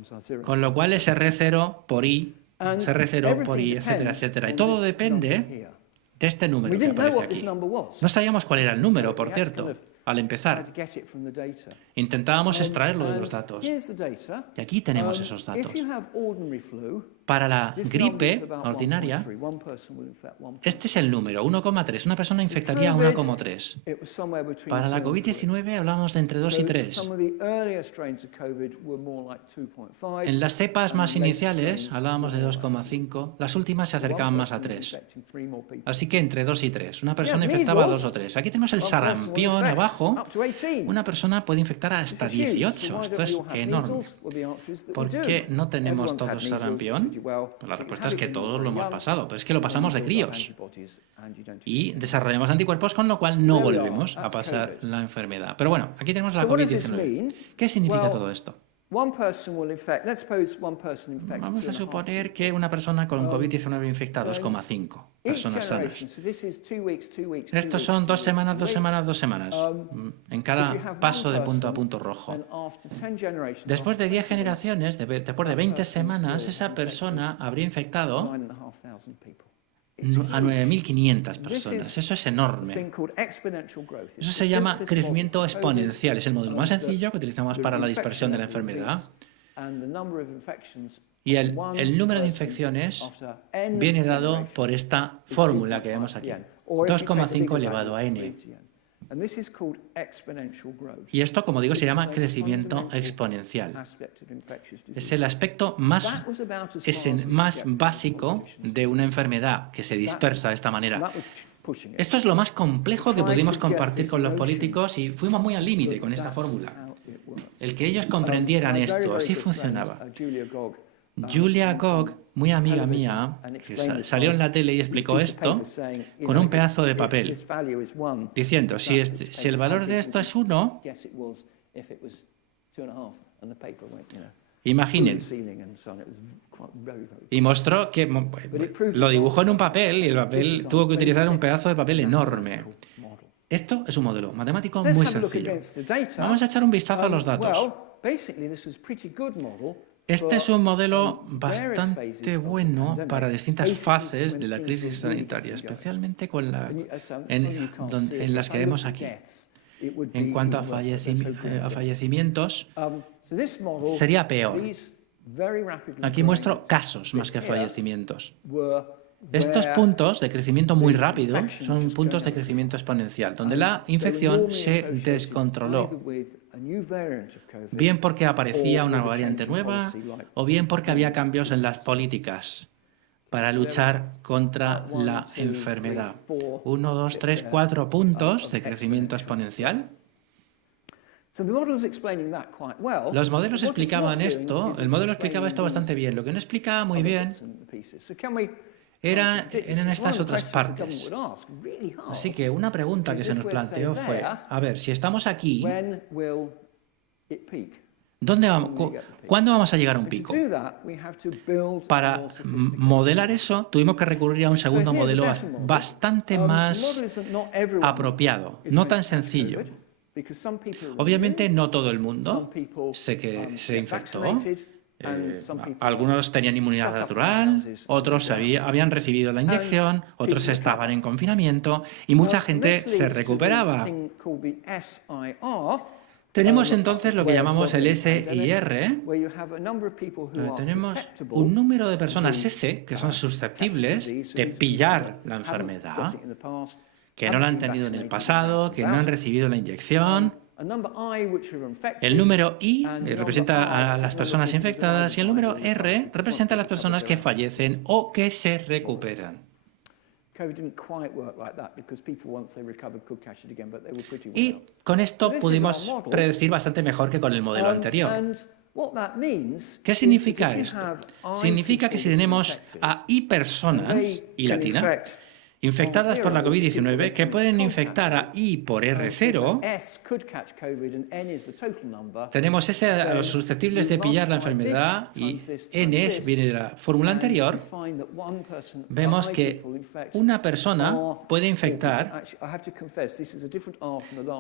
con lo cual es R0 por I, R0 por I, etcétera, etcétera. Y todo depende de este número que aparece aquí. No sabíamos cuál era el número, por cierto, al empezar. Intentábamos extraerlo de los datos. Y aquí tenemos esos datos. Para la gripe ordinaria, este es el número, 1,3. Una persona infectaría a 1,3. Para la COVID-19 hablamos de entre 2 y 3. En las cepas más iniciales hablábamos de 2,5. Las últimas se acercaban más a 3. Así que entre 2 y 3. Una persona infectaba a 2 o 3. Aquí tenemos el sarampión abajo. Una persona puede infectar hasta 18. Esto es enorme. ¿Por qué no tenemos todos sarampión? Pues la respuesta es que todos lo hemos pasado, pero es que lo pasamos de críos y desarrollamos anticuerpos, con lo cual no volvemos a pasar la enfermedad. Pero bueno, aquí tenemos la COVID-19. ¿Qué significa todo esto? Vamos a suponer que una persona con COVID-19 infecta 2,5 personas sanas. Estos son 2 semanas, 2 semanas, 2 semanas, en cada paso de punto a punto rojo. Después de 10 generaciones, después de 20 semanas, esa persona habría infectado a 9.500 personas. Eso es enorme. Eso se llama crecimiento exponencial. Es el modelo más sencillo que utilizamos para la dispersión de la enfermedad. Y el número de infecciones viene dado por esta fórmula que vemos aquí. 2,5 elevado a n. Y esto, como digo, se llama crecimiento exponencial. Es el aspecto más básico de una enfermedad que se dispersa de esta manera. Esto es lo más complejo que pudimos compartir con los políticos y fuimos muy al límite con esta fórmula. El que ellos comprendieran esto, así funcionaba. Julia Gog, muy amiga mía, que salió en la tele y explicó esto con un pedazo de papel, diciendo, si el valor de esto es 1, imaginen. Y mostró que lo dibujó en un papel y el papel tuvo que utilizar un pedazo de papel enorme. Esto es un modelo matemático muy sencillo. Vamos a echar un vistazo a los datos. Este es un modelo bastante bueno para distintas fases de la crisis sanitaria, especialmente en las que vemos aquí. En cuanto a fallecimientos, sería peor. Aquí muestro casos más que fallecimientos. Estos puntos de crecimiento muy rápido son puntos de crecimiento exponencial, donde la infección se descontroló. Bien porque aparecía una variante nueva o bien porque había cambios en las políticas para luchar contra la enfermedad. 1, 2, 3, 4 puntos de crecimiento exponencial. Los modelos explicaban esto, el modelo explicaba esto bastante bien. Lo que no explicaba muy bien eran estas otras partes. Así que una pregunta que se nos planteó fue, a ver, si estamos aquí, ¿cuándo vamos a llegar a un pico? Para modelar eso, tuvimos que recurrir a un segundo modelo bastante más apropiado, no tan sencillo. Obviamente no todo el mundo se infectó. Algunos tenían inmunidad natural, otros habían recibido la inyección, otros estaban en confinamiento y mucha gente se recuperaba. Tenemos entonces lo que llamamos el SIR, donde tenemos un número de personas S que son susceptibles de pillar la enfermedad, que no la han tenido en el pasado, que no han recibido la inyección. El número I representa a las personas infectadas y el número R representa a las personas que fallecen o que se recuperan. Y con esto pudimos predecir bastante mejor que con el modelo anterior. ¿Qué significa esto? Significa que si tenemos a I personas, I latina, infectadas por la COVID-19, que pueden infectar a I por R0, tenemos S a los susceptibles de pillar la enfermedad y N viene de la fórmula anterior, vemos que una persona puede infectar.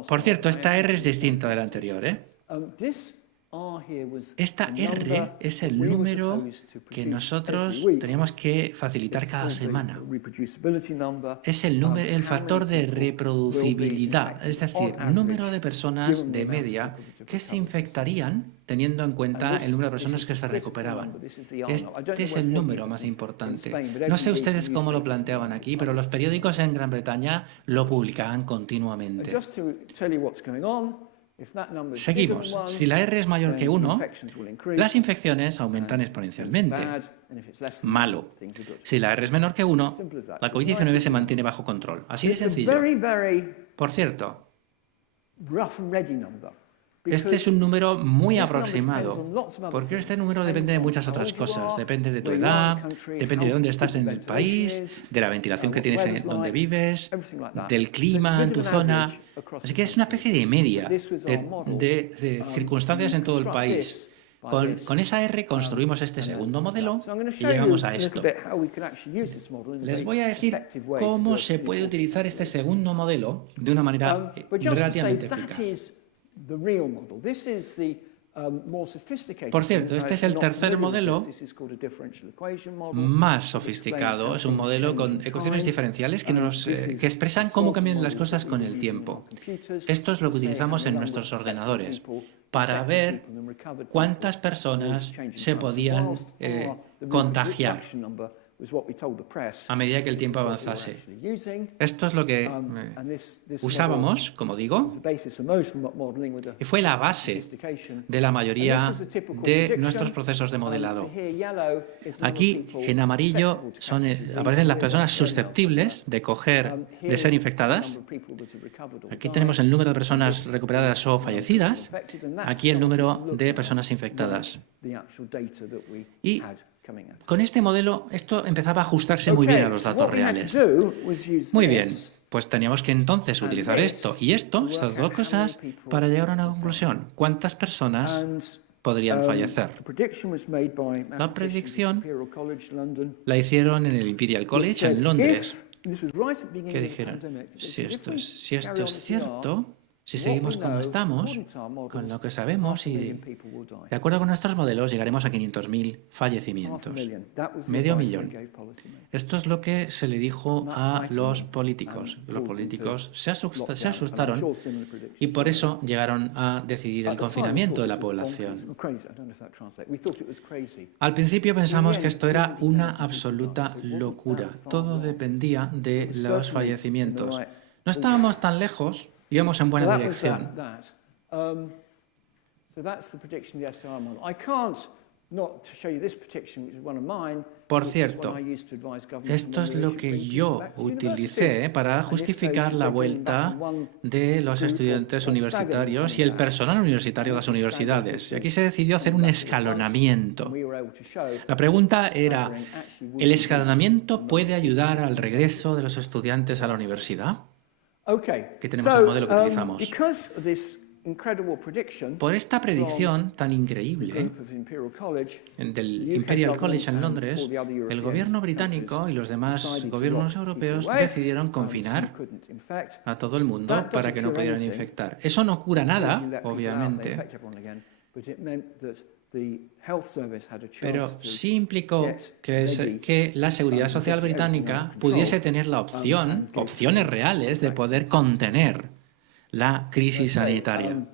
Por cierto, esta R es distinta de la anterior, Esta R es el número que nosotros teníamos que facilitar cada semana. Es el factor de reproducibilidad, es decir, el número de personas de media que se infectarían teniendo en cuenta el número de personas que se recuperaban. Este es el número más importante. No sé ustedes cómo lo planteaban aquí, pero los periódicos en Gran Bretaña lo publicaban continuamente. Seguimos. Si la R es mayor que 1, las infecciones aumentan exponencialmente. Malo. Si la R es menor que 1, la COVID-19 se mantiene bajo control. Así de sencillo. Por cierto, este es un número muy aproximado, porque este número depende de muchas otras cosas. Depende de tu edad, depende de dónde estás en el país, de la ventilación que tienes en donde vives, del clima en tu zona. Así que es una especie de media de circunstancias en todo el país. Con esa R construimos este segundo modelo y llegamos a esto. Les voy a decir cómo se puede utilizar este segundo modelo de una manera relativamente eficaz. Por cierto, este es el tercer modelo más sofisticado. Es un modelo con ecuaciones diferenciales que expresan cómo cambian las cosas con el tiempo. Esto es lo que utilizamos en nuestros ordenadores para ver cuántas personas se podían contagiar a medida que el tiempo avanzase. Esto es lo que usábamos, como digo, y fue la base de la mayoría de nuestros procesos de modelado. Aquí, en amarillo, aparecen las personas susceptibles de ser infectadas. Aquí tenemos el número de personas recuperadas o fallecidas. Aquí el número de personas infectadas. Y con este modelo, esto empezaba a ajustarse muy bien a los datos reales. Muy bien, pues teníamos que entonces utilizar esto y esto, estas dos cosas, para llegar a una conclusión. ¿Cuántas personas podrían fallecer? La predicción la hicieron en el Imperial College en Londres, que dijeron, si esto es cierto, si seguimos como estamos, con lo que sabemos y de acuerdo con nuestros modelos, llegaremos a 500.000 fallecimientos. Medio millón. Esto es lo que se le dijo a los políticos. Los políticos se asustaron y por eso llegaron a decidir el confinamiento de la población. Al principio pensamos que esto era una absoluta locura. Todo dependía de los fallecimientos. No estábamos tan lejos. Íbamos en buena dirección. Por cierto, esto es lo que yo utilicé para justificar la vuelta de los estudiantes universitarios y el personal universitario de las universidades. Y aquí se decidió hacer un escalonamiento. La pregunta era, ¿el escalonamiento puede ayudar al regreso de los estudiantes a la universidad? Que tenemos el modelo que utilizamos. Por esta predicción tan increíble del Imperial College en Londres, el gobierno británico y los demás gobiernos europeos decidieron confinar a todo el mundo para que no pudieran infectar. Eso no cura nada, obviamente, pero sí implicó que la Seguridad Social británica pudiese tener la opciones reales de poder contener la crisis sanitaria.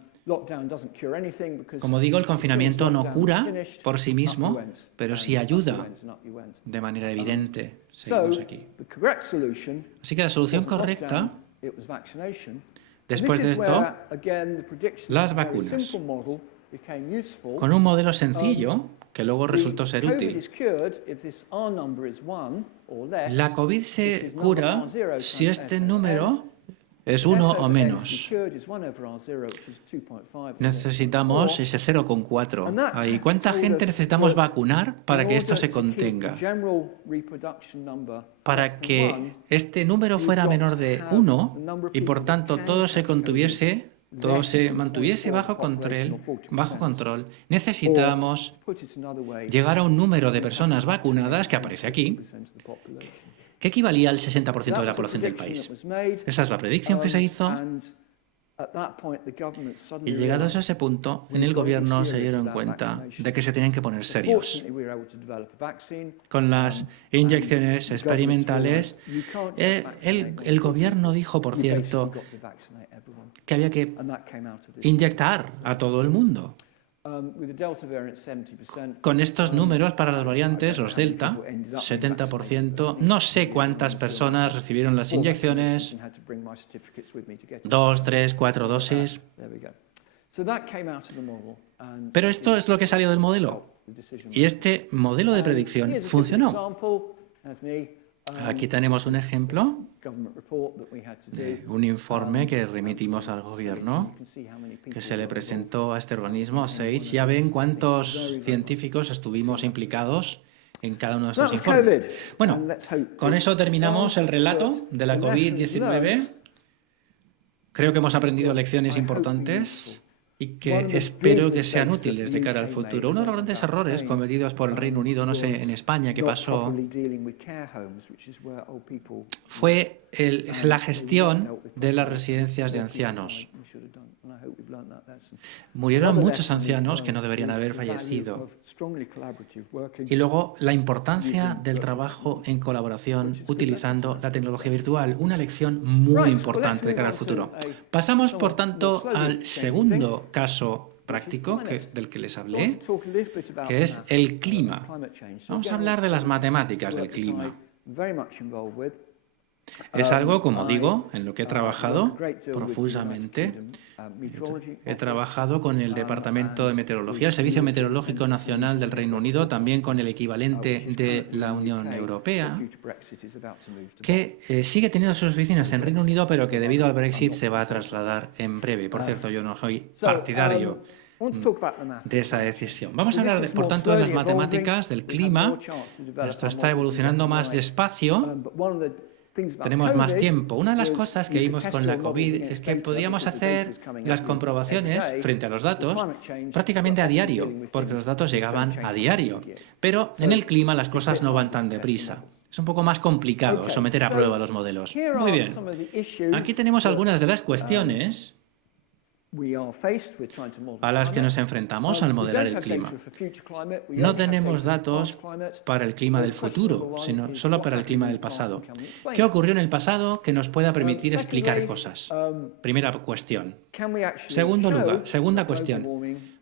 Como digo, el confinamiento no cura por sí mismo, pero sí ayuda de manera evidente. Seguimos aquí. Así que la solución correcta, después de esto, las vacunas. Con un modelo sencillo, que luego resultó ser útil. La COVID se cura si este número es 1 o menos. Necesitamos ese 0,4. ¿Y cuánta gente necesitamos vacunar para que esto se contenga? Para que este número fuera menor de 1 y por tanto todo se mantuviese bajo control, necesitamos llegar a un número de personas vacunadas que aparece aquí, que equivalía al 60% de la población del país. Esa es la predicción que se hizo. Y llegados a ese punto, en el gobierno se dieron cuenta de que se tenían que poner serios. Con las inyecciones experimentales, el gobierno dijo, por cierto, que había que inyectar a todo el mundo. Con estos números para las variantes, los Delta, 70%, no sé cuántas personas recibieron las inyecciones, 2, 3, 4 dosis. Pero esto es lo que salió del modelo. Y este modelo de predicción funcionó. Aquí tenemos un ejemplo de un informe que remitimos al gobierno, que se le presentó a este organismo, SAGE. Ya ven cuántos científicos estuvimos implicados en cada uno de estos informes. Bueno, con eso terminamos el relato de la COVID-19. Creo que hemos aprendido lecciones importantes y que espero que sean útiles de cara al futuro. Uno de los grandes errores cometidos por el Reino Unido, no sé en España qué pasó, fue la gestión de las residencias de ancianos. Murieron muchos ancianos que no deberían haber fallecido. Y luego la importancia del trabajo en colaboración utilizando la tecnología virtual, una lección muy importante de cara al futuro. Pasamos, por tanto, al segundo caso práctico del que les hablé, que es el clima. Vamos a hablar de las matemáticas del clima. Es algo, como digo, en lo que he trabajado profusamente. He trabajado con el Departamento de Meteorología, el Servicio Meteorológico Nacional del Reino Unido, también con el equivalente de la Unión Europea, que sigue teniendo sus oficinas en Reino Unido, pero que debido al Brexit se va a trasladar en breve. Por cierto, yo no soy partidario de esa decisión. Vamos a hablar, por tanto, de las matemáticas del clima. Esto está evolucionando más despacio. Tenemos más tiempo. Una de las cosas que vimos con la COVID es que podíamos hacer las comprobaciones frente a los datos prácticamente a diario, porque los datos llegaban a diario. Pero en el clima las cosas no van tan deprisa. Es un poco más complicado someter a prueba los modelos. Muy bien. Aquí tenemos algunas de las cuestiones a las que nos enfrentamos al modelar el clima. No tenemos datos para el clima del futuro, sino solo para el clima del pasado. ¿Qué ocurrió en el pasado que nos pueda permitir explicar cosas? Primera cuestión. Segunda cuestión.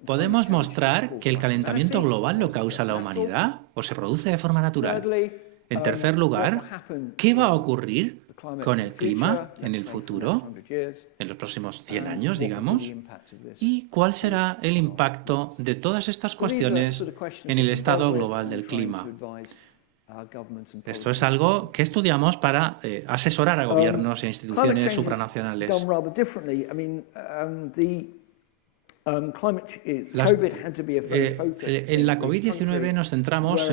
¿Podemos mostrar que el calentamiento global lo causa la humanidad o se produce de forma natural? En tercer lugar, ¿qué va a ocurrir con el clima en el futuro, en los próximos 100 años, digamos? ¿Y cuál será el impacto de todas estas cuestiones en el estado global del clima? Esto es algo que estudiamos para asesorar a gobiernos e instituciones supranacionales. En la COVID-19 nos centramos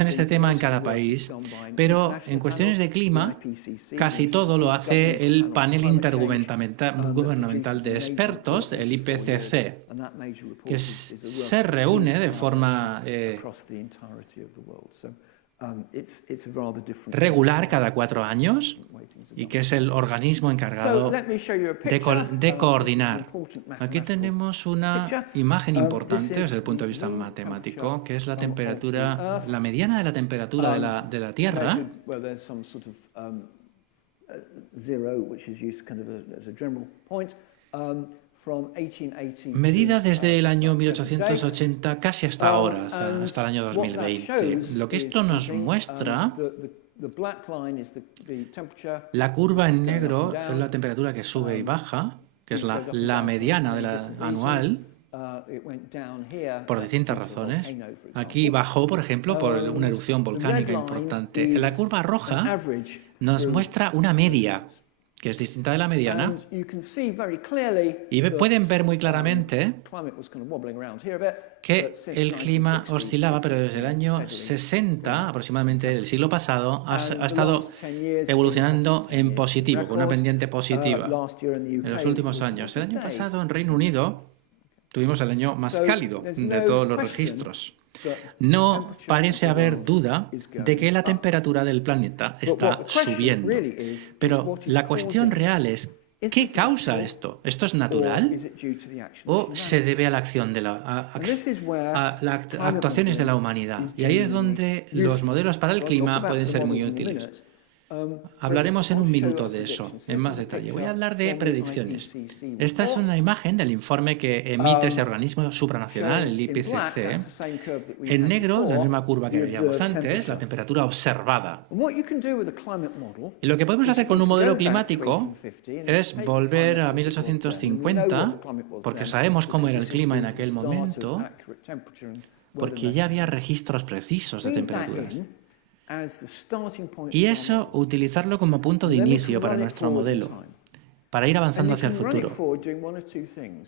en este tema en cada país, pero en cuestiones de clima casi todo lo hace el panel intergubernamental de expertos, el IPCC, que se reúne de forma regular cada 4 años y que es el organismo encargado de coordinar. Aquí tenemos una imagen importante desde el punto de vista matemático, que es la temperatura, la mediana de la temperatura de la Tierra, medida desde el año 1880 casi hasta ahora, hasta el año 2020. Lo que esto nos muestra, la curva en negro es la temperatura que sube y baja, que es la mediana anual, por distintas razones. Aquí bajó, por ejemplo, por una erupción volcánica importante. La curva roja nos muestra una media, que es distinta de la mediana, y pueden ver muy claramente que el clima oscilaba, pero desde el año 60, aproximadamente del siglo pasado, ha estado evolucionando en positivo, con una pendiente positiva en los últimos años. El año pasado en Reino Unido tuvimos el año más cálido de todos los registros. No parece haber duda de que la temperatura del planeta está subiendo. Pero la cuestión real es, ¿qué causa esto? ¿Esto es natural o se debe a la acción a las actuaciones de la humanidad? Y ahí es donde los modelos para el clima pueden ser muy útiles. Hablaremos en un minuto de eso, en más detalle. Voy a hablar de predicciones. Esta es una imagen del informe que emite ese organismo supranacional, el IPCC. En negro, la misma curva que veíamos antes, la temperatura observada. Y lo que podemos hacer con un modelo climático es volver a 1850, porque sabemos cómo era el clima en aquel momento, porque ya había registros precisos de temperaturas. Y eso, utilizarlo como punto de inicio para nuestro modelo, para ir avanzando hacia el futuro.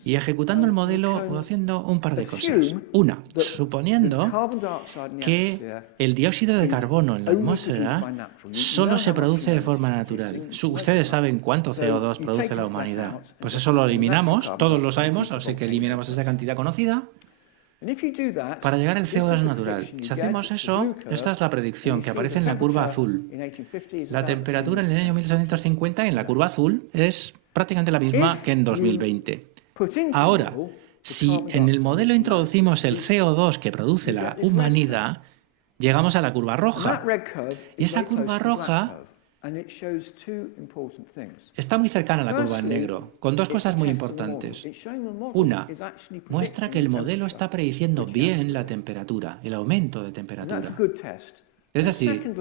Y ejecutando el modelo haciendo un par de cosas. Una, suponiendo que el dióxido de carbono en la atmósfera solo se produce de forma natural. Ustedes saben cuánto CO2 produce la humanidad. Pues eso lo eliminamos, todos lo sabemos, así que eliminamos esa cantidad conocida para llegar al CO2 natural. Si hacemos eso, esta es la predicción que aparece en la curva azul. La temperatura en el año 1850 en la curva azul es prácticamente la misma que en 2020. Ahora, si en el modelo introducimos el CO2 que produce la humanidad, llegamos a la curva roja. Y esa curva roja Está muy cercana a la curva en negro, con dos cosas muy importantes. Una, muestra que el modelo está prediciendo bien la temperatura, el aumento de temperatura. Es decir,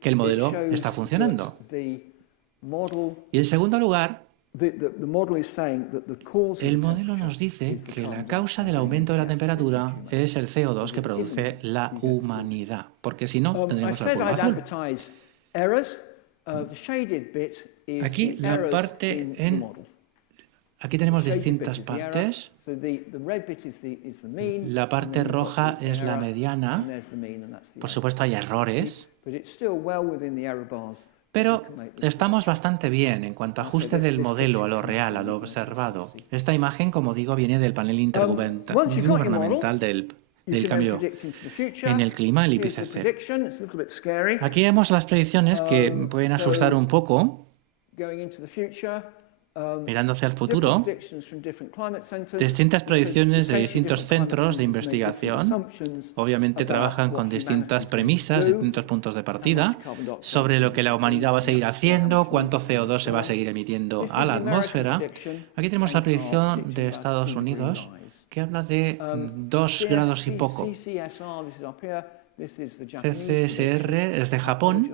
que el modelo está funcionando. Y en segundo lugar, el modelo nos dice que la causa del aumento de la temperatura es el CO2 que produce la humanidad, porque si no, tendremos la curva azul. Aquí la parte aquí tenemos distintas partes. La parte roja es la mediana. Por supuesto hay errores, pero estamos bastante bien en cuanto a ajuste del modelo a lo real, a lo observado. Esta imagen, como digo, viene del panel intergubernamental del cambio en el clima, el IPCC. Aquí vemos las predicciones que pueden asustar un poco, mirando hacia el futuro, distintas predicciones de distintos centros de investigación. Obviamente trabajan con distintas premisas, distintos puntos de partida, sobre lo que la humanidad va a seguir haciendo, cuánto CO2 se va a seguir emitiendo a la atmósfera. Aquí tenemos la predicción de Estados Unidos, que habla de 2 grados y poco. CCSR es de Japón.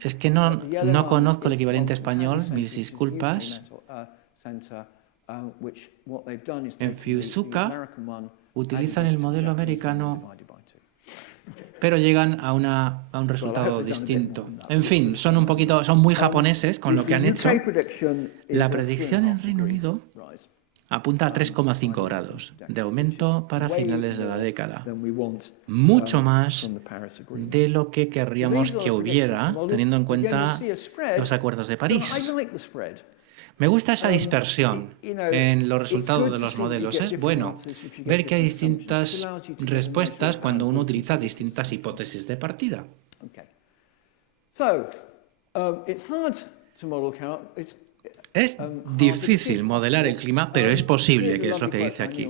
Es que no conozco el equivalente español, mis disculpas. En Fukuoka utilizan el modelo americano, pero llegan a un resultado distinto. En fin, son muy japoneses con lo que han hecho. La predicción en Reino Unido apunta a 3,5 grados de aumento para finales de la década. Mucho más de lo que querríamos que hubiera, teniendo en cuenta los acuerdos de París. Me gusta esa dispersión en los resultados de los modelos. Es bueno ver que hay distintas respuestas cuando uno utiliza distintas hipótesis de partida. Es difícil modelar el clima, pero es posible, que es lo que dice aquí.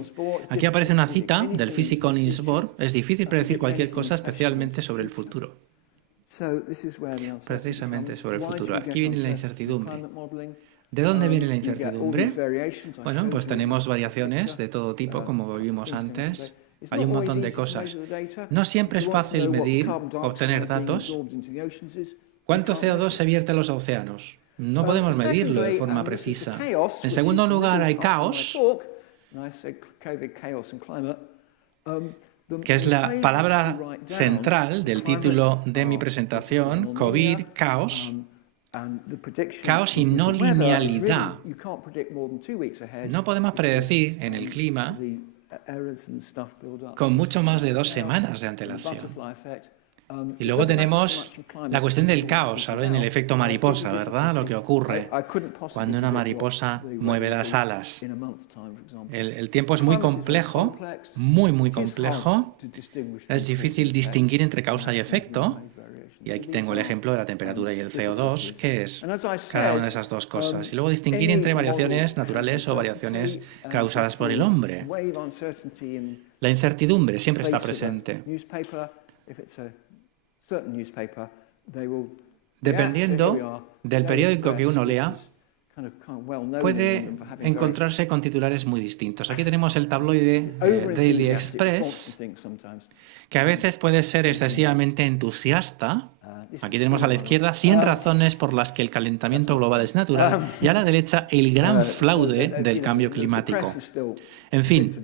Aquí aparece una cita del físico Niels Bohr. Es difícil predecir cualquier cosa, especialmente sobre el futuro. Precisamente sobre el futuro. Aquí viene la incertidumbre. ¿De dónde viene la incertidumbre? Bueno, pues tenemos variaciones de todo tipo, como vimos antes. Hay un montón de cosas. No siempre es fácil medir, obtener datos. ¿Cuánto CO2 se vierte a los océanos? No podemos medirlo de forma precisa. En segundo lugar, hay caos, que es la palabra central del título de mi presentación, COVID, caos. Caos y no linealidad. No podemos predecir en el clima con mucho más de 2 semanas de antelación. Y luego tenemos la cuestión del caos, ¿saben? El efecto mariposa, ¿verdad? Lo que ocurre cuando una mariposa mueve las alas. El tiempo es muy complejo, muy complejo. Es difícil distinguir entre causa y efecto. Y aquí tengo el ejemplo de la temperatura y el CO2, que es cada una de esas dos cosas. Y luego distinguir entre variaciones naturales o variaciones causadas por el hombre. La incertidumbre siempre está presente. Dependiendo del periódico que uno lea, puede encontrarse con titulares muy distintos. Aquí tenemos el tabloide Daily Express, que a veces puede ser excesivamente entusiasta. Aquí tenemos a la izquierda 100 razones por las que el calentamiento global es natural y a la derecha el gran fraude del cambio climático. En fin,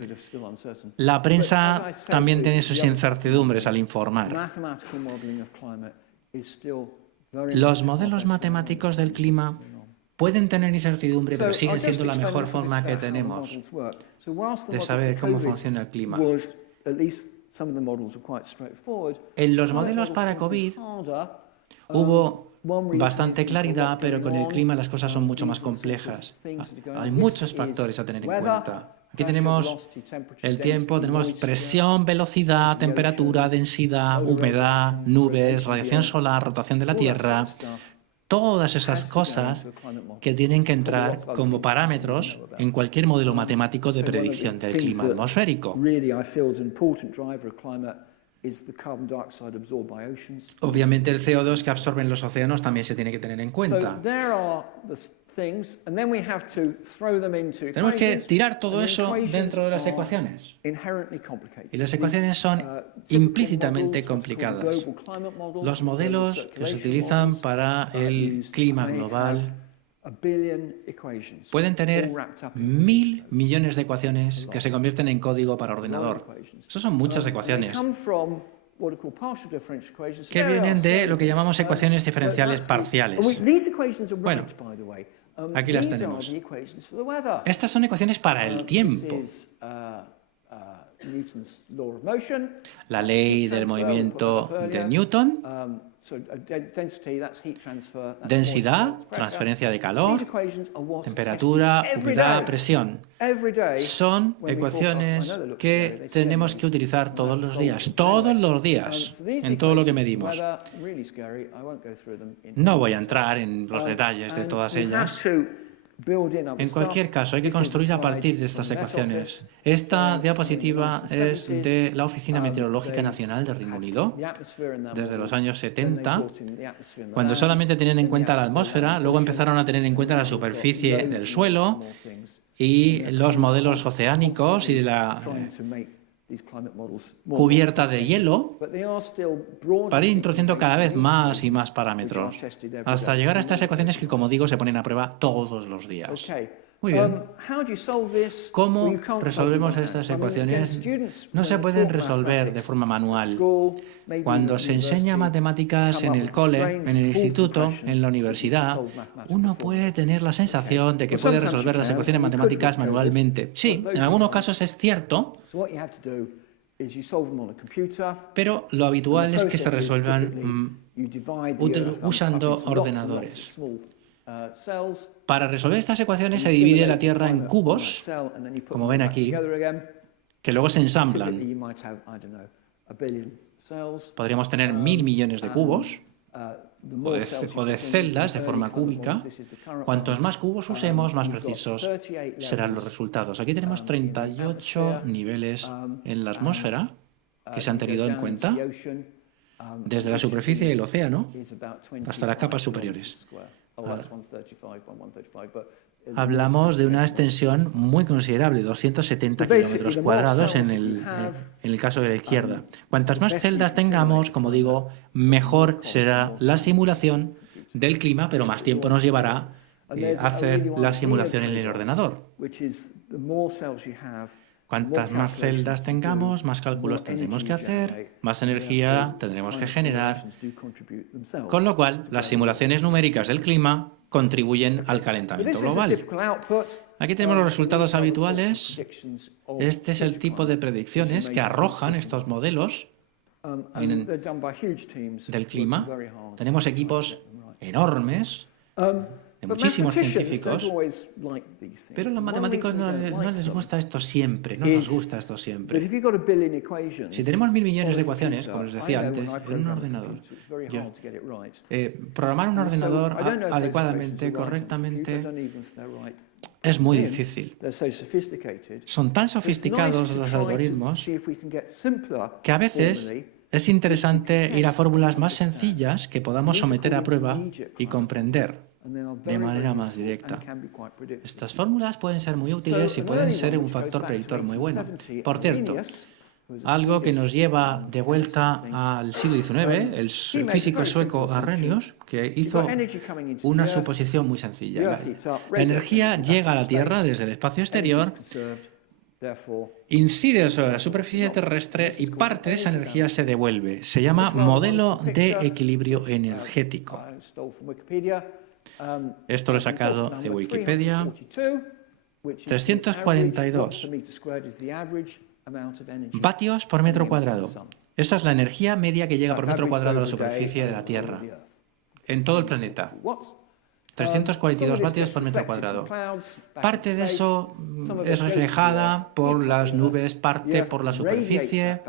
la prensa también tiene sus incertidumbres al informar. Los modelos matemáticos del clima pueden tener incertidumbre, pero siguen siendo la mejor forma que tenemos de saber cómo funciona el clima. En los modelos para COVID hubo bastante claridad, pero con el clima las cosas son mucho más complejas. Hay muchos factores a tener en cuenta. Aquí tenemos el tiempo, tenemos presión, velocidad, temperatura, densidad, humedad, nubes, radiación solar, rotación de la Tierra. Todas esas cosas que tienen que entrar como parámetros en cualquier modelo matemático de predicción del clima atmosférico. Obviamente el CO2 que absorben los océanos también se tiene que tener en cuenta. Tenemos que tirar todo eso dentro de las ecuaciones. Y las ecuaciones son implícitamente complicadas. Los modelos que se utilizan para el clima global pueden tener 1.000 millones de ecuaciones que se convierten en código para ordenador. Eso son muchas ecuaciones que vienen de lo que llamamos ecuaciones diferenciales parciales. Bueno, aquí las tenemos. Estas son ecuaciones para el tiempo. La ley del movimiento de Newton. Densidad, transferencia de calor, temperatura, humedad, presión. Son ecuaciones que tenemos que utilizar todos los días, en todo lo que medimos. No voy a entrar en los detalles de todas ellas. En cualquier caso, hay que construir a partir de estas ecuaciones. Esta diapositiva es de la Oficina Meteorológica Nacional del Reino Unido, desde los años 70, cuando solamente tenían en cuenta la atmósfera, luego empezaron a tener en cuenta la superficie del suelo y los modelos oceánicos y de la cubierta de hielo, para ir introduciendo cada vez más y más parámetros, hasta llegar a estas ecuaciones que, como digo, se ponen a prueba todos los días. Muy bien. ¿Cómo resolvemos estas ecuaciones? No se pueden resolver de forma manual. Cuando se enseña matemáticas en el cole, en el instituto, en la universidad, uno puede tener la sensación de que puede resolver las ecuaciones matemáticas manualmente. Sí, en algunos casos es cierto, pero lo habitual es que se resuelvan usando ordenadores. Para resolver estas ecuaciones se divide la Tierra en cubos, como ven aquí, que luego se ensamblan. Podríamos tener 1.000 millones de cubos o de celdas de forma cúbica. Cuantos más cubos usemos, más precisos serán los resultados. Aquí tenemos 38 niveles en la atmósfera que se han tenido en cuenta, desde la superficie del océano hasta las capas superiores. Hablamos de una extensión muy considerable, 270 kilómetros cuadrados en el caso de la izquierda. Cuantas más celdas tengamos, como digo, mejor será la simulación del clima, pero más tiempo nos llevará hacer la simulación en el ordenador. Cuantas más celdas tengamos, más cálculos tendremos que hacer, más energía tendremos que generar, con lo cual las simulaciones numéricas del clima contribuyen al calentamiento global. Aquí tenemos los resultados habituales. Este es el tipo de predicciones que arrojan estos modelos del clima. Tenemos equipos enormes de muchísimos científicos, pero a los matemáticos no les gusta esto siempre, no nos gusta esto siempre. Si tenemos 1.000 millones de ecuaciones, como les decía antes, en un ordenador, programar un ordenador adecuadamente, correctamente, es muy difícil. Son tan sofisticados los algoritmos que a veces es interesante ir a fórmulas más sencillas que podamos someter a prueba y comprender de manera más directa. Estas fórmulas pueden ser muy útiles y pueden ser un factor predictor muy bueno. Por cierto, algo que nos lleva de vuelta al siglo XIX, el físico sueco Arrhenius, que hizo una suposición muy sencilla. La energía llega a la Tierra desde el espacio exterior, incide sobre la superficie terrestre y parte de esa energía se devuelve. Se llama modelo de equilibrio energético. Esto lo he sacado de Wikipedia. 342 vatios por metro cuadrado. Esa es la energía media que llega por metro cuadrado a la superficie de la Tierra, en todo el planeta. 342 vatios por metro cuadrado. Parte de eso es reflejada por las nubes, parte por la superficie.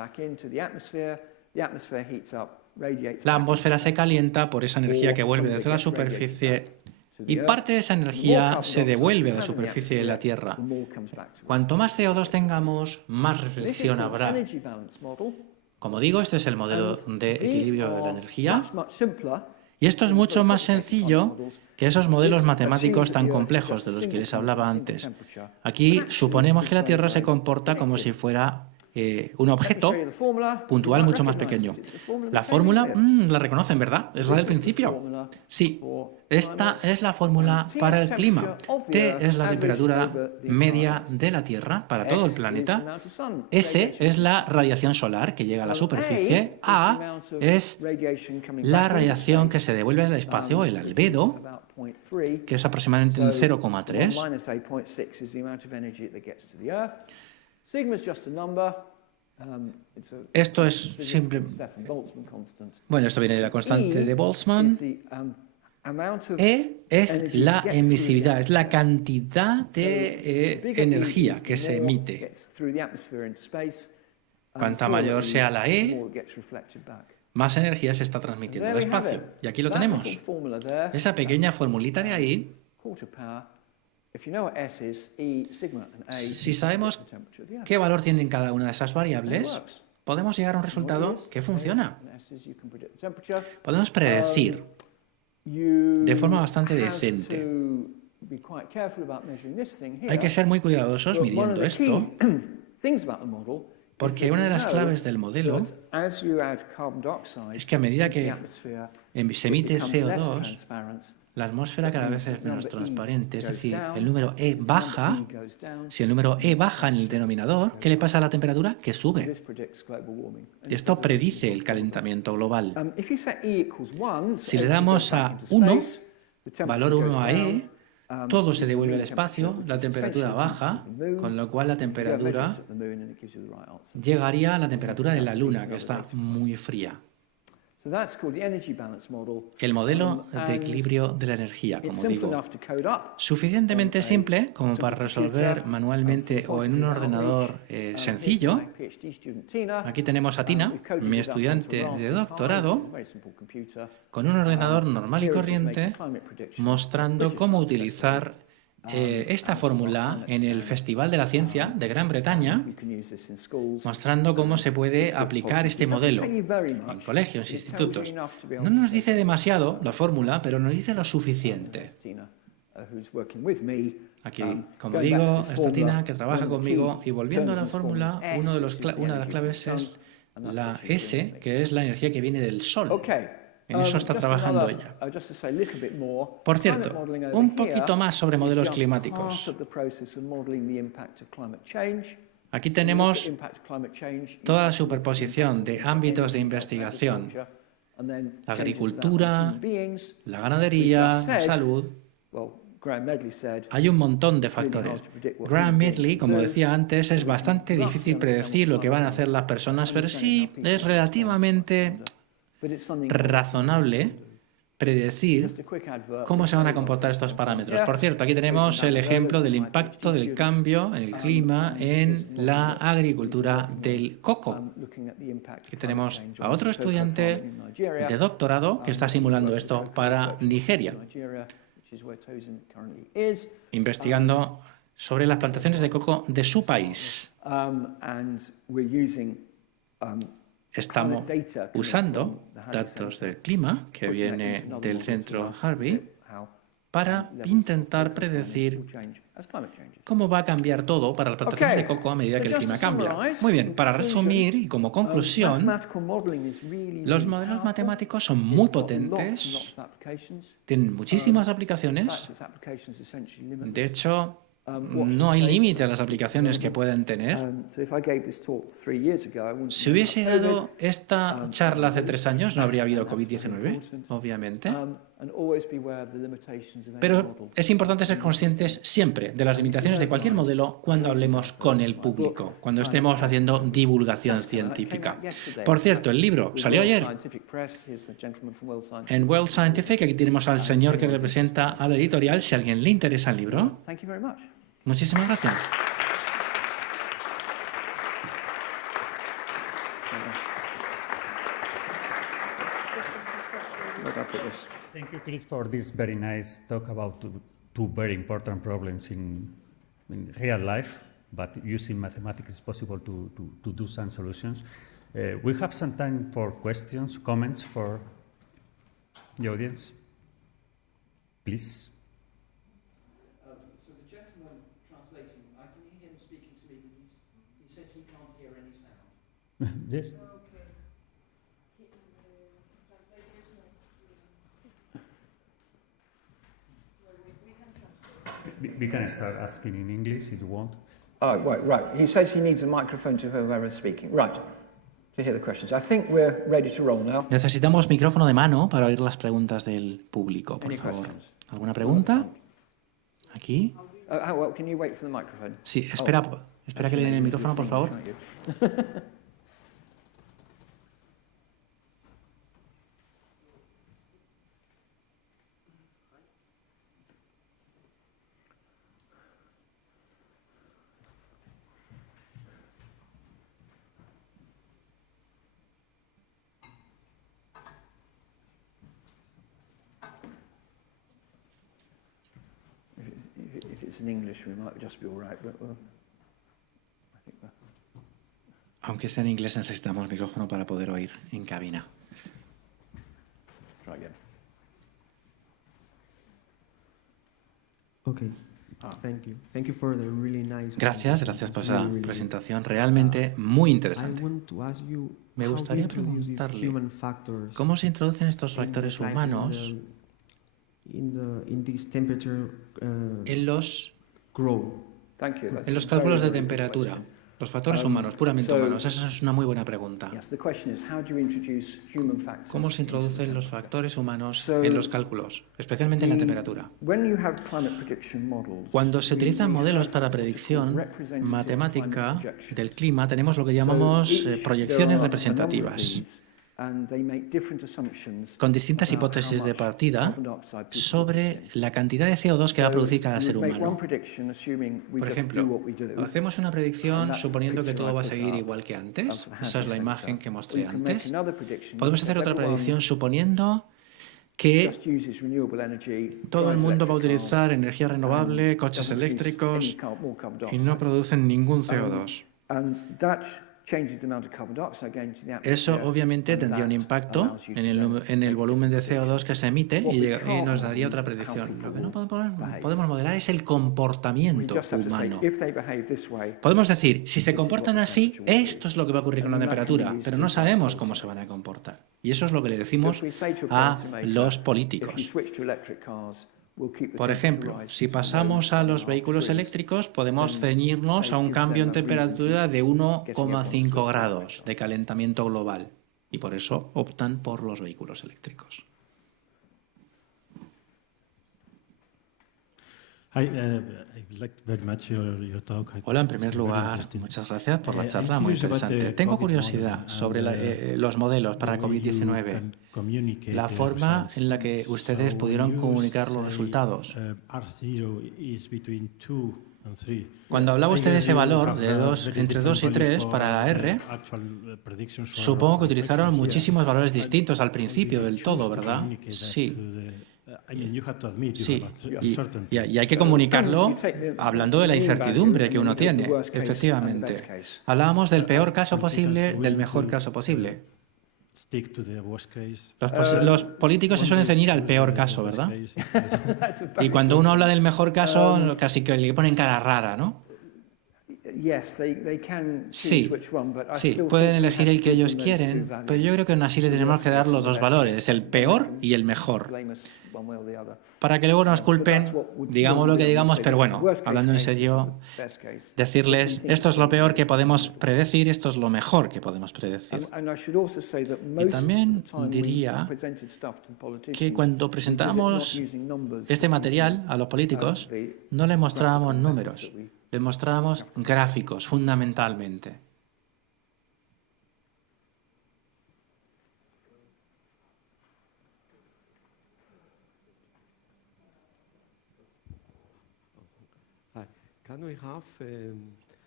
La atmósfera se calienta por esa energía que vuelve desde la superficie y parte de esa energía se devuelve a la superficie de la Tierra. Cuanto más CO2 tengamos, más reflexión habrá. Como digo, este es el modelo de equilibrio de la energía. Y esto es mucho más sencillo que esos modelos matemáticos tan complejos de los que les hablaba antes. Aquí suponemos que la Tierra se comporta como si fuera un objeto puntual mucho más pequeño. La fórmula la reconocen, ¿verdad? Es la del principio. Sí, esta es la fórmula para el clima. T es la temperatura media de la Tierra para todo el planeta. S es la radiación solar que llega a la superficie. A es la radiación que se devuelve al espacio, el albedo, que es aproximadamente un 0,3. Esto es simple. Bueno, esto viene de la constante de Boltzmann. E es la emisividad, es la cantidad de energía que se emite. Cuanta mayor sea la E, más energía se está transmitiendo al espacio. Y aquí lo tenemos. Esa pequeña formulita de ahí. Si sabemos qué valor tienen cada una de esas variables, podemos llegar a un resultado que funciona. Podemos predecir de forma bastante decente. Hay que ser muy cuidadosos midiendo esto, porque una de las claves del modelo es que a medida que se emite CO2, la atmósfera cada vez es menos transparente, es decir, el número E baja. Si el número E baja en el denominador, ¿qué le pasa a la temperatura? Que sube. Esto predice el calentamiento global. Si le damos a 1, valor 1 a E, todo se devuelve al espacio, la temperatura baja, con lo cual la temperatura llegaría a la temperatura de la Luna, que está muy fría. El modelo de equilibrio de la energía, como digo, suficientemente simple como para resolver manualmente o en un ordenador sencillo. Aquí tenemos a Tina, mi estudiante de doctorado, con un ordenador normal y corriente, mostrando cómo utilizar esta fórmula en el Festival de la Ciencia de Gran Bretaña, mostrando cómo se puede aplicar este modelo en colegios, institutos. No nos dice demasiado la fórmula, pero nos dice lo suficiente. Aquí, como digo, está Tina, que trabaja conmigo, y volviendo a la fórmula, una de las claves es la S, que es la energía que viene del Sol. En eso está trabajando ella. Por cierto, un poquito más sobre modelos climáticos. Aquí tenemos toda la superposición de ámbitos de investigación. La agricultura, la ganadería, la salud. Hay un montón de factores. Graham Medley, como decía antes, es bastante difícil predecir lo que van a hacer las personas, pero sí es relativamente razonable predecir cómo se van a comportar estos parámetros. Por cierto, aquí tenemos el ejemplo del impacto del cambio en el clima en la agricultura del coco. Aquí tenemos a otro estudiante de doctorado que está simulando esto para Nigeria, investigando sobre las plantaciones de coco de su país. Estamos usando datos del clima que viene del centro Harvey para intentar predecir cómo va a cambiar todo para las plantaciones de coco a medida que el clima cambia. Muy bien, para resumir y como conclusión, los modelos matemáticos son muy potentes, tienen muchísimas aplicaciones. De hecho, no hay límite a las aplicaciones que pueden tener. Si hubiese dado esta charla hace 3 años, no habría habido COVID-19, obviamente. Pero es importante ser conscientes siempre de las limitaciones de cualquier modelo cuando hablemos con el público, cuando estemos haciendo divulgación científica. Por cierto, el libro salió ayer en World Scientific. Aquí tenemos al señor que representa a la editorial, si a alguien le interesa el libro. Muchísimas gracias. Thank you, Chris, for this very nice talk about two very important problems in real life, but using mathematics is possible to do some solutions. We have some time for questions, comments for the audience. Please. So the gentleman translating, I can hear him speaking to me, but he says he can't hear any sound. Yes. We can start asking in English if you want. Oh, right. He says he needs a microphone to whoever is speaking. Right. To hear the questions. I think we're ready to roll now. Necesitamos micrófono de mano para oír las preguntas del público, por favor. ¿Alguna pregunta? ¿Aquí? Well, can you wait for the microphone? Sí, espera que le den el micrófono, por favor. In English, we might just be all right, but I think Aunque sea en inglés, necesitamos micrófono para poder oír en cabina. Try again. Okay. Thank you. Thank you for the really nice. Gracias por esa presentación realmente muy interesante. Me gustaría preguntarle cómo se introducen estos factores humanos en los cálculos de temperatura. Los factores humanos, puramente humanos. Esa es una muy buena pregunta. ¿Cómo se introducen los factores humanos en los cálculos, especialmente en la temperatura? Cuando se utilizan modelos para predicción matemática del clima, tenemos lo que llamamos proyecciones representativas, con distintas hipótesis de partida sobre la cantidad de CO2 que va a producir cada ser humano. Por ejemplo, hacemos una predicción suponiendo que todo va a seguir igual que antes. Esa es la imagen que mostré antes. Podemos hacer otra predicción suponiendo que todo el mundo va a utilizar energía renovable, coches eléctricos y no producen ningún CO2. Eso obviamente tendría un impacto en el volumen de CO2 que se emite y nos daría otra predicción. Lo que no podemos modelar es el comportamiento humano. Podemos decir, si se comportan así, esto es lo que va a ocurrir con la temperatura, pero no sabemos cómo se van a comportar. Y eso es lo que le decimos a los políticos. Por ejemplo, si pasamos a los vehículos eléctricos, podemos ceñirnos a un cambio en temperatura de 1,5 grados de calentamiento global. Y por eso optan por los vehículos eléctricos. Hola, en primer lugar, muchas gracias por la charla, muy interesante. Tengo curiosidad sobre los modelos para COVID-19, la forma en la que ustedes pudieron comunicar los resultados. Cuando hablaba usted de ese valor de entre 2 y 3 para R, supongo que utilizaron muchísimos valores distintos al principio del todo, ¿verdad? Sí. Sí, y hay que comunicarlo hablando de la incertidumbre que uno tiene, efectivamente. Hablábamos del peor caso posible, del mejor caso posible. Los políticos se suelen ceñir al peor caso, ¿verdad? Y cuando uno habla del mejor caso, casi que le ponen cara rara, ¿no? Sí, pueden elegir el que ellos quieren, pero yo creo que aún así le tenemos que dar los dos valores, el peor y el mejor, para que luego nos culpen, digamos lo que digamos, pero bueno, hablando en serio, decirles, esto es lo peor que podemos predecir, esto es lo mejor que podemos predecir. Y también diría que cuando presentamos este material a los políticos, no les mostrábamos números, les mostrábamos gráficos, fundamentalmente.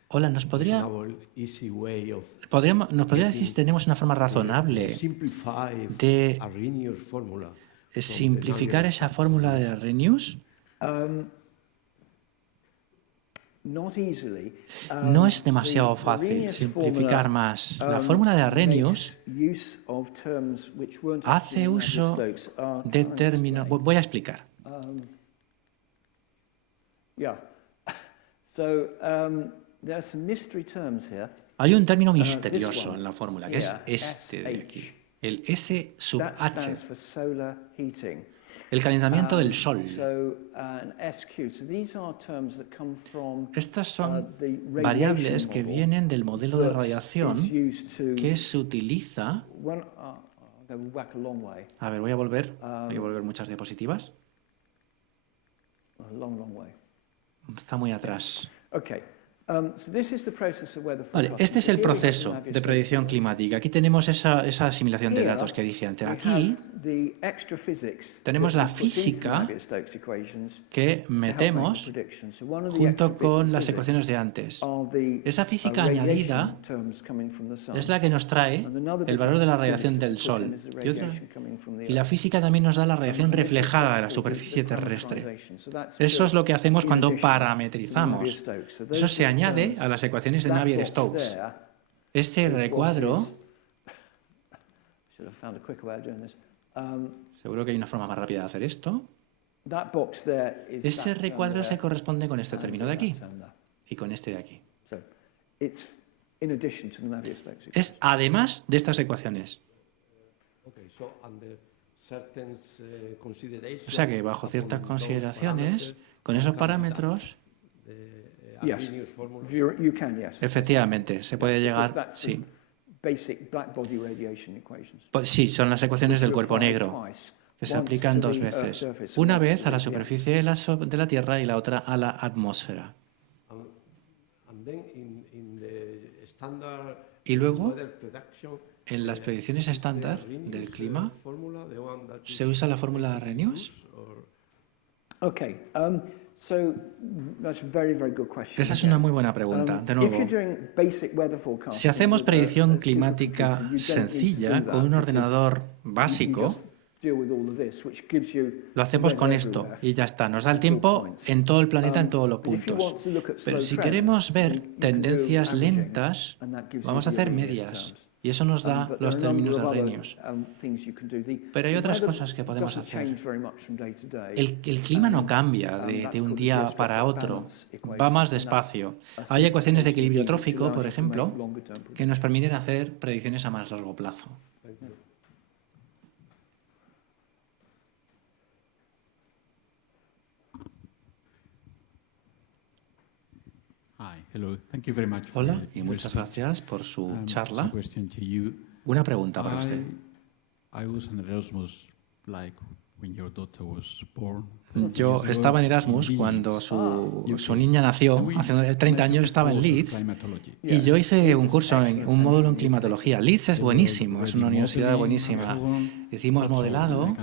Hola, ¿nos podría decir si tenemos una forma razonable de simplificar esa fórmula de Arrhenius? No es demasiado fácil simplificar más. La fórmula de Arrhenius hace uso de términos... Voy a explicar. Hay un término misterioso en la fórmula, que es este de aquí, el S sub H, el calentamiento del Sol. Estas son variables que vienen del modelo de radiación que se utiliza... A ver, voy a volver muchas diapositivas. Está muy atrás. Vale, este es el proceso de predicción climática. Aquí tenemos esa asimilación de datos que dije antes. Aquí tenemos la física que metemos junto con las ecuaciones de antes. Esa física añadida es la que nos trae el valor de la radiación del Sol. Y la física también nos da la radiación reflejada de la superficie terrestre. Eso es lo que hacemos cuando parametrizamos. Eso se añade a las ecuaciones de Navier-Stokes. Este recuadro... Seguro que hay una forma más rápida de hacer esto. Ese recuadro se corresponde con este término de aquí y con este de aquí. Es además de estas ecuaciones. O sea que bajo ciertas consideraciones, con esos parámetros... Efectivamente, se puede llegar... Sí. Sí, son las ecuaciones del cuerpo negro, que se aplican dos veces. Una vez a la superficie de la Tierra y la otra a la atmósfera. Y luego, en las predicciones estándar del clima, ¿se usa la fórmula de Arrhenius? Esa es una muy buena pregunta. De nuevo, si hacemos predicción climática sencilla con un ordenador básico, lo hacemos con esto y ya está. Nos da el tiempo en todo el planeta, en todos los puntos. Pero si queremos ver tendencias lentas, vamos a hacer medias. Y eso nos da los términos de Arrhenius. Pero hay otras cosas que podemos hacer. El clima no cambia de un día para otro, va más despacio. Hay ecuaciones de equilibrio trófico, por ejemplo, que nos permiten hacer predicciones a más largo plazo. Hola y muchas gracias por su charla. Una pregunta para usted. Yo estaba en Erasmus cuando su niña nació, hace 30 años estaba en Leeds, y yo hice un curso, un módulo en climatología. Leeds es buenísimo, es una universidad buenísima. Hicimos modelado.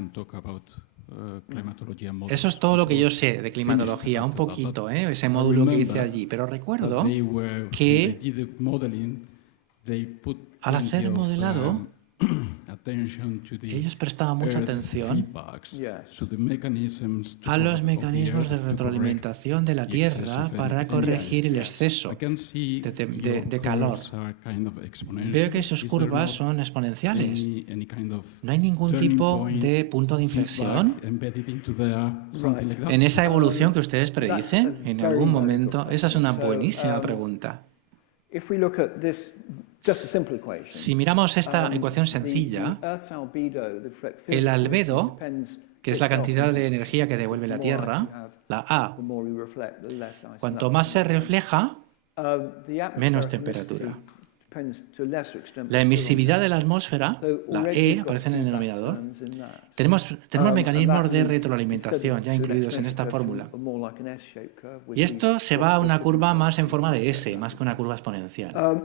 Eso es todo lo que yo sé de climatología, un poquito, ese módulo que hice allí. Pero recuerdo que al hacer el modelado, ellos prestaban mucha atención a los mecanismos de retroalimentación de la Tierra para corregir el exceso de calor. Veo que sus curvas son exponenciales. ¿No hay ningún tipo de punto de inflexión en esa evolución que ustedes predicen en algún momento? Esa es una buenísima pregunta. Si miramos esta ecuación sencilla, el albedo, que es la cantidad de energía que devuelve la Tierra, la A, cuanto más se refleja, menos temperatura. La emisividad de la atmósfera, la E, aparece en el denominador. Tenemos mecanismos de retroalimentación ya incluidos en esta fórmula. Y esto se va a una curva más en forma de S, más que una curva exponencial.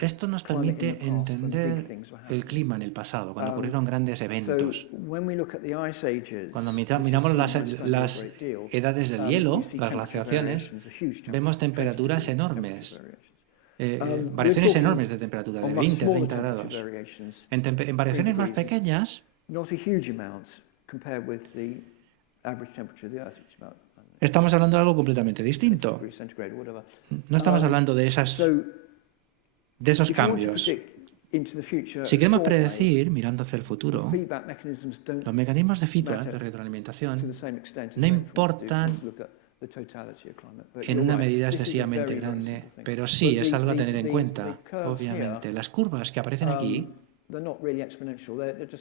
Esto nos permite entender el clima en el pasado, cuando ocurrieron grandes eventos. Cuando miramos las edades del hielo, las glaciaciones, vemos temperaturas enormes, variaciones enormes de temperatura, de 20 a 30 grados. En variaciones más pequeñas, estamos hablando de algo completamente distinto. No estamos hablando de esos cambios. Si queremos predecir, mirando hacia el futuro, los mecanismos de feedback, de retroalimentación, no importan en una medida excesivamente grande, pero sí es algo a tener en cuenta, obviamente. Las curvas que aparecen aquí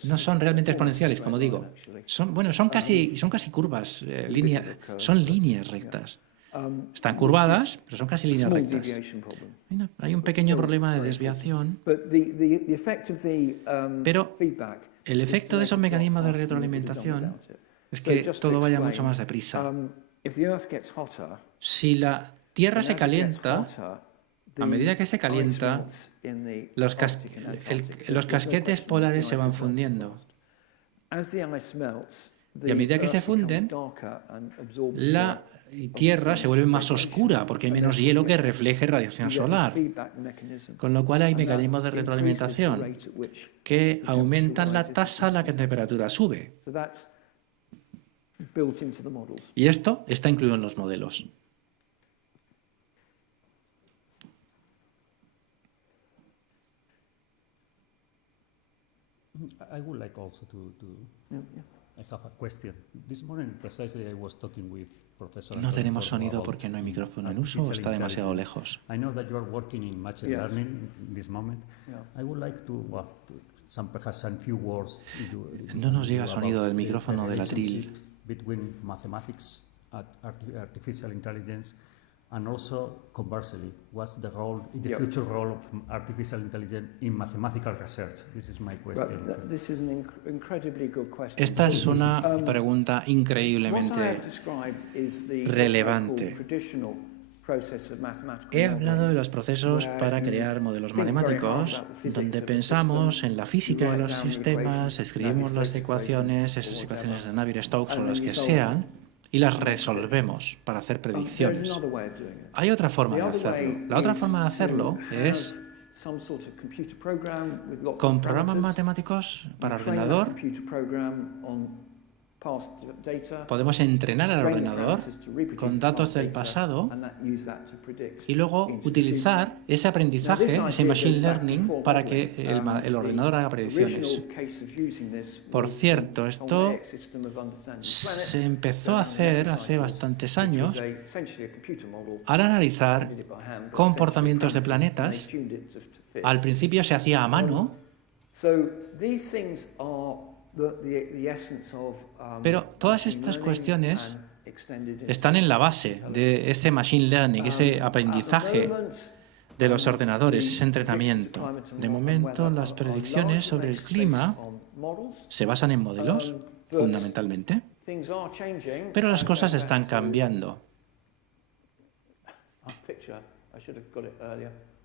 no son realmente exponenciales, como digo. Son casi curvas, son líneas rectas. Están curvadas, pero son casi líneas rectas. Hay un pequeño problema de desviación, pero el efecto de esos mecanismos de retroalimentación es que todo vaya mucho más deprisa. Si la Tierra se calienta, a medida que se calienta, los casquetes polares se van fundiendo. Y a medida que se funden, la Tierra se vuelve más oscura porque hay menos hielo que refleje radiación solar. Con lo cual hay mecanismos de retroalimentación que aumentan la tasa a la que la temperatura sube. Y esto está incluido en los modelos. I would like also I have a question. This morning, precisely, I was talking with Professor. No tenemos sonido porque no hay micrófono en uso o está demasiado lejos. I know that you are working in machine learning in this moment. I would like to, perhaps some few words. No nos llega sonido del micrófono del atril. Between mathematics, artificial intelligence, and also conversely, what's the role, the future role of artificial intelligence in mathematical research? This is my question. This is an incredibly good question. Esta es una pregunta increíblemente relevante. He hablado de los procesos para crear modelos matemáticos, donde pensamos en la física de los sistemas, escribimos las ecuaciones, esas ecuaciones de Navier-Stokes o las que sean, y las resolvemos para hacer predicciones. Hay otra forma de hacerlo. La otra forma de hacerlo es con programas matemáticos para ordenador. Podemos entrenar al ordenador con datos del pasado y luego utilizar ese aprendizaje, ese machine learning, para que el ordenador haga predicciones. Por cierto, esto se empezó a hacer hace bastantes años al analizar comportamientos de planetas. Al principio se hacía a mano. Pero todas estas cuestiones están en la base de ese machine learning, ese aprendizaje de los ordenadores, ese entrenamiento. De momento, las predicciones sobre el clima se basan en modelos, fundamentalmente, pero las cosas están cambiando.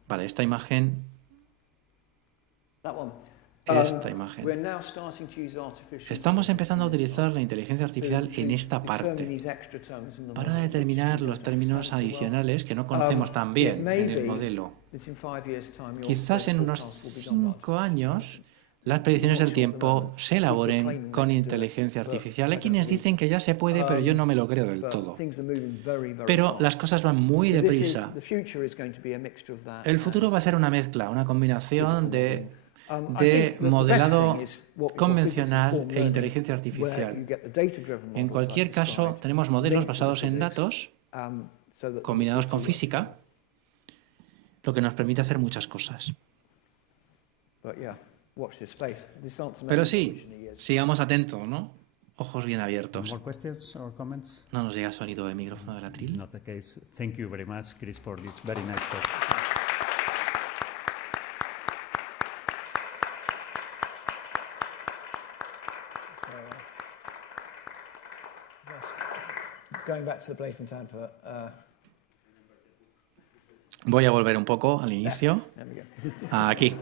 Vale, esta imagen. Estamos empezando a utilizar la inteligencia artificial en esta parte para determinar los términos adicionales que no conocemos tan bien en el modelo. Quizás en unos 5 años las predicciones del tiempo se elaboren con inteligencia artificial. Hay quienes dicen que ya se puede, pero yo no me lo creo del todo. Pero las cosas van muy deprisa. El futuro va a ser una mezcla, una combinación de modelado convencional e inteligencia artificial. En cualquier caso, tenemos modelos basados en datos combinados con física, lo que nos permite hacer muchas cosas. Pero sí, sigamos atentos, ¿no? Ojos bien abiertos. No nos llega sonido del micrófono del atril. Not the case. Thank you very much, Chris, for this very nice talk. Voy a volver un poco al inicio. Aquí.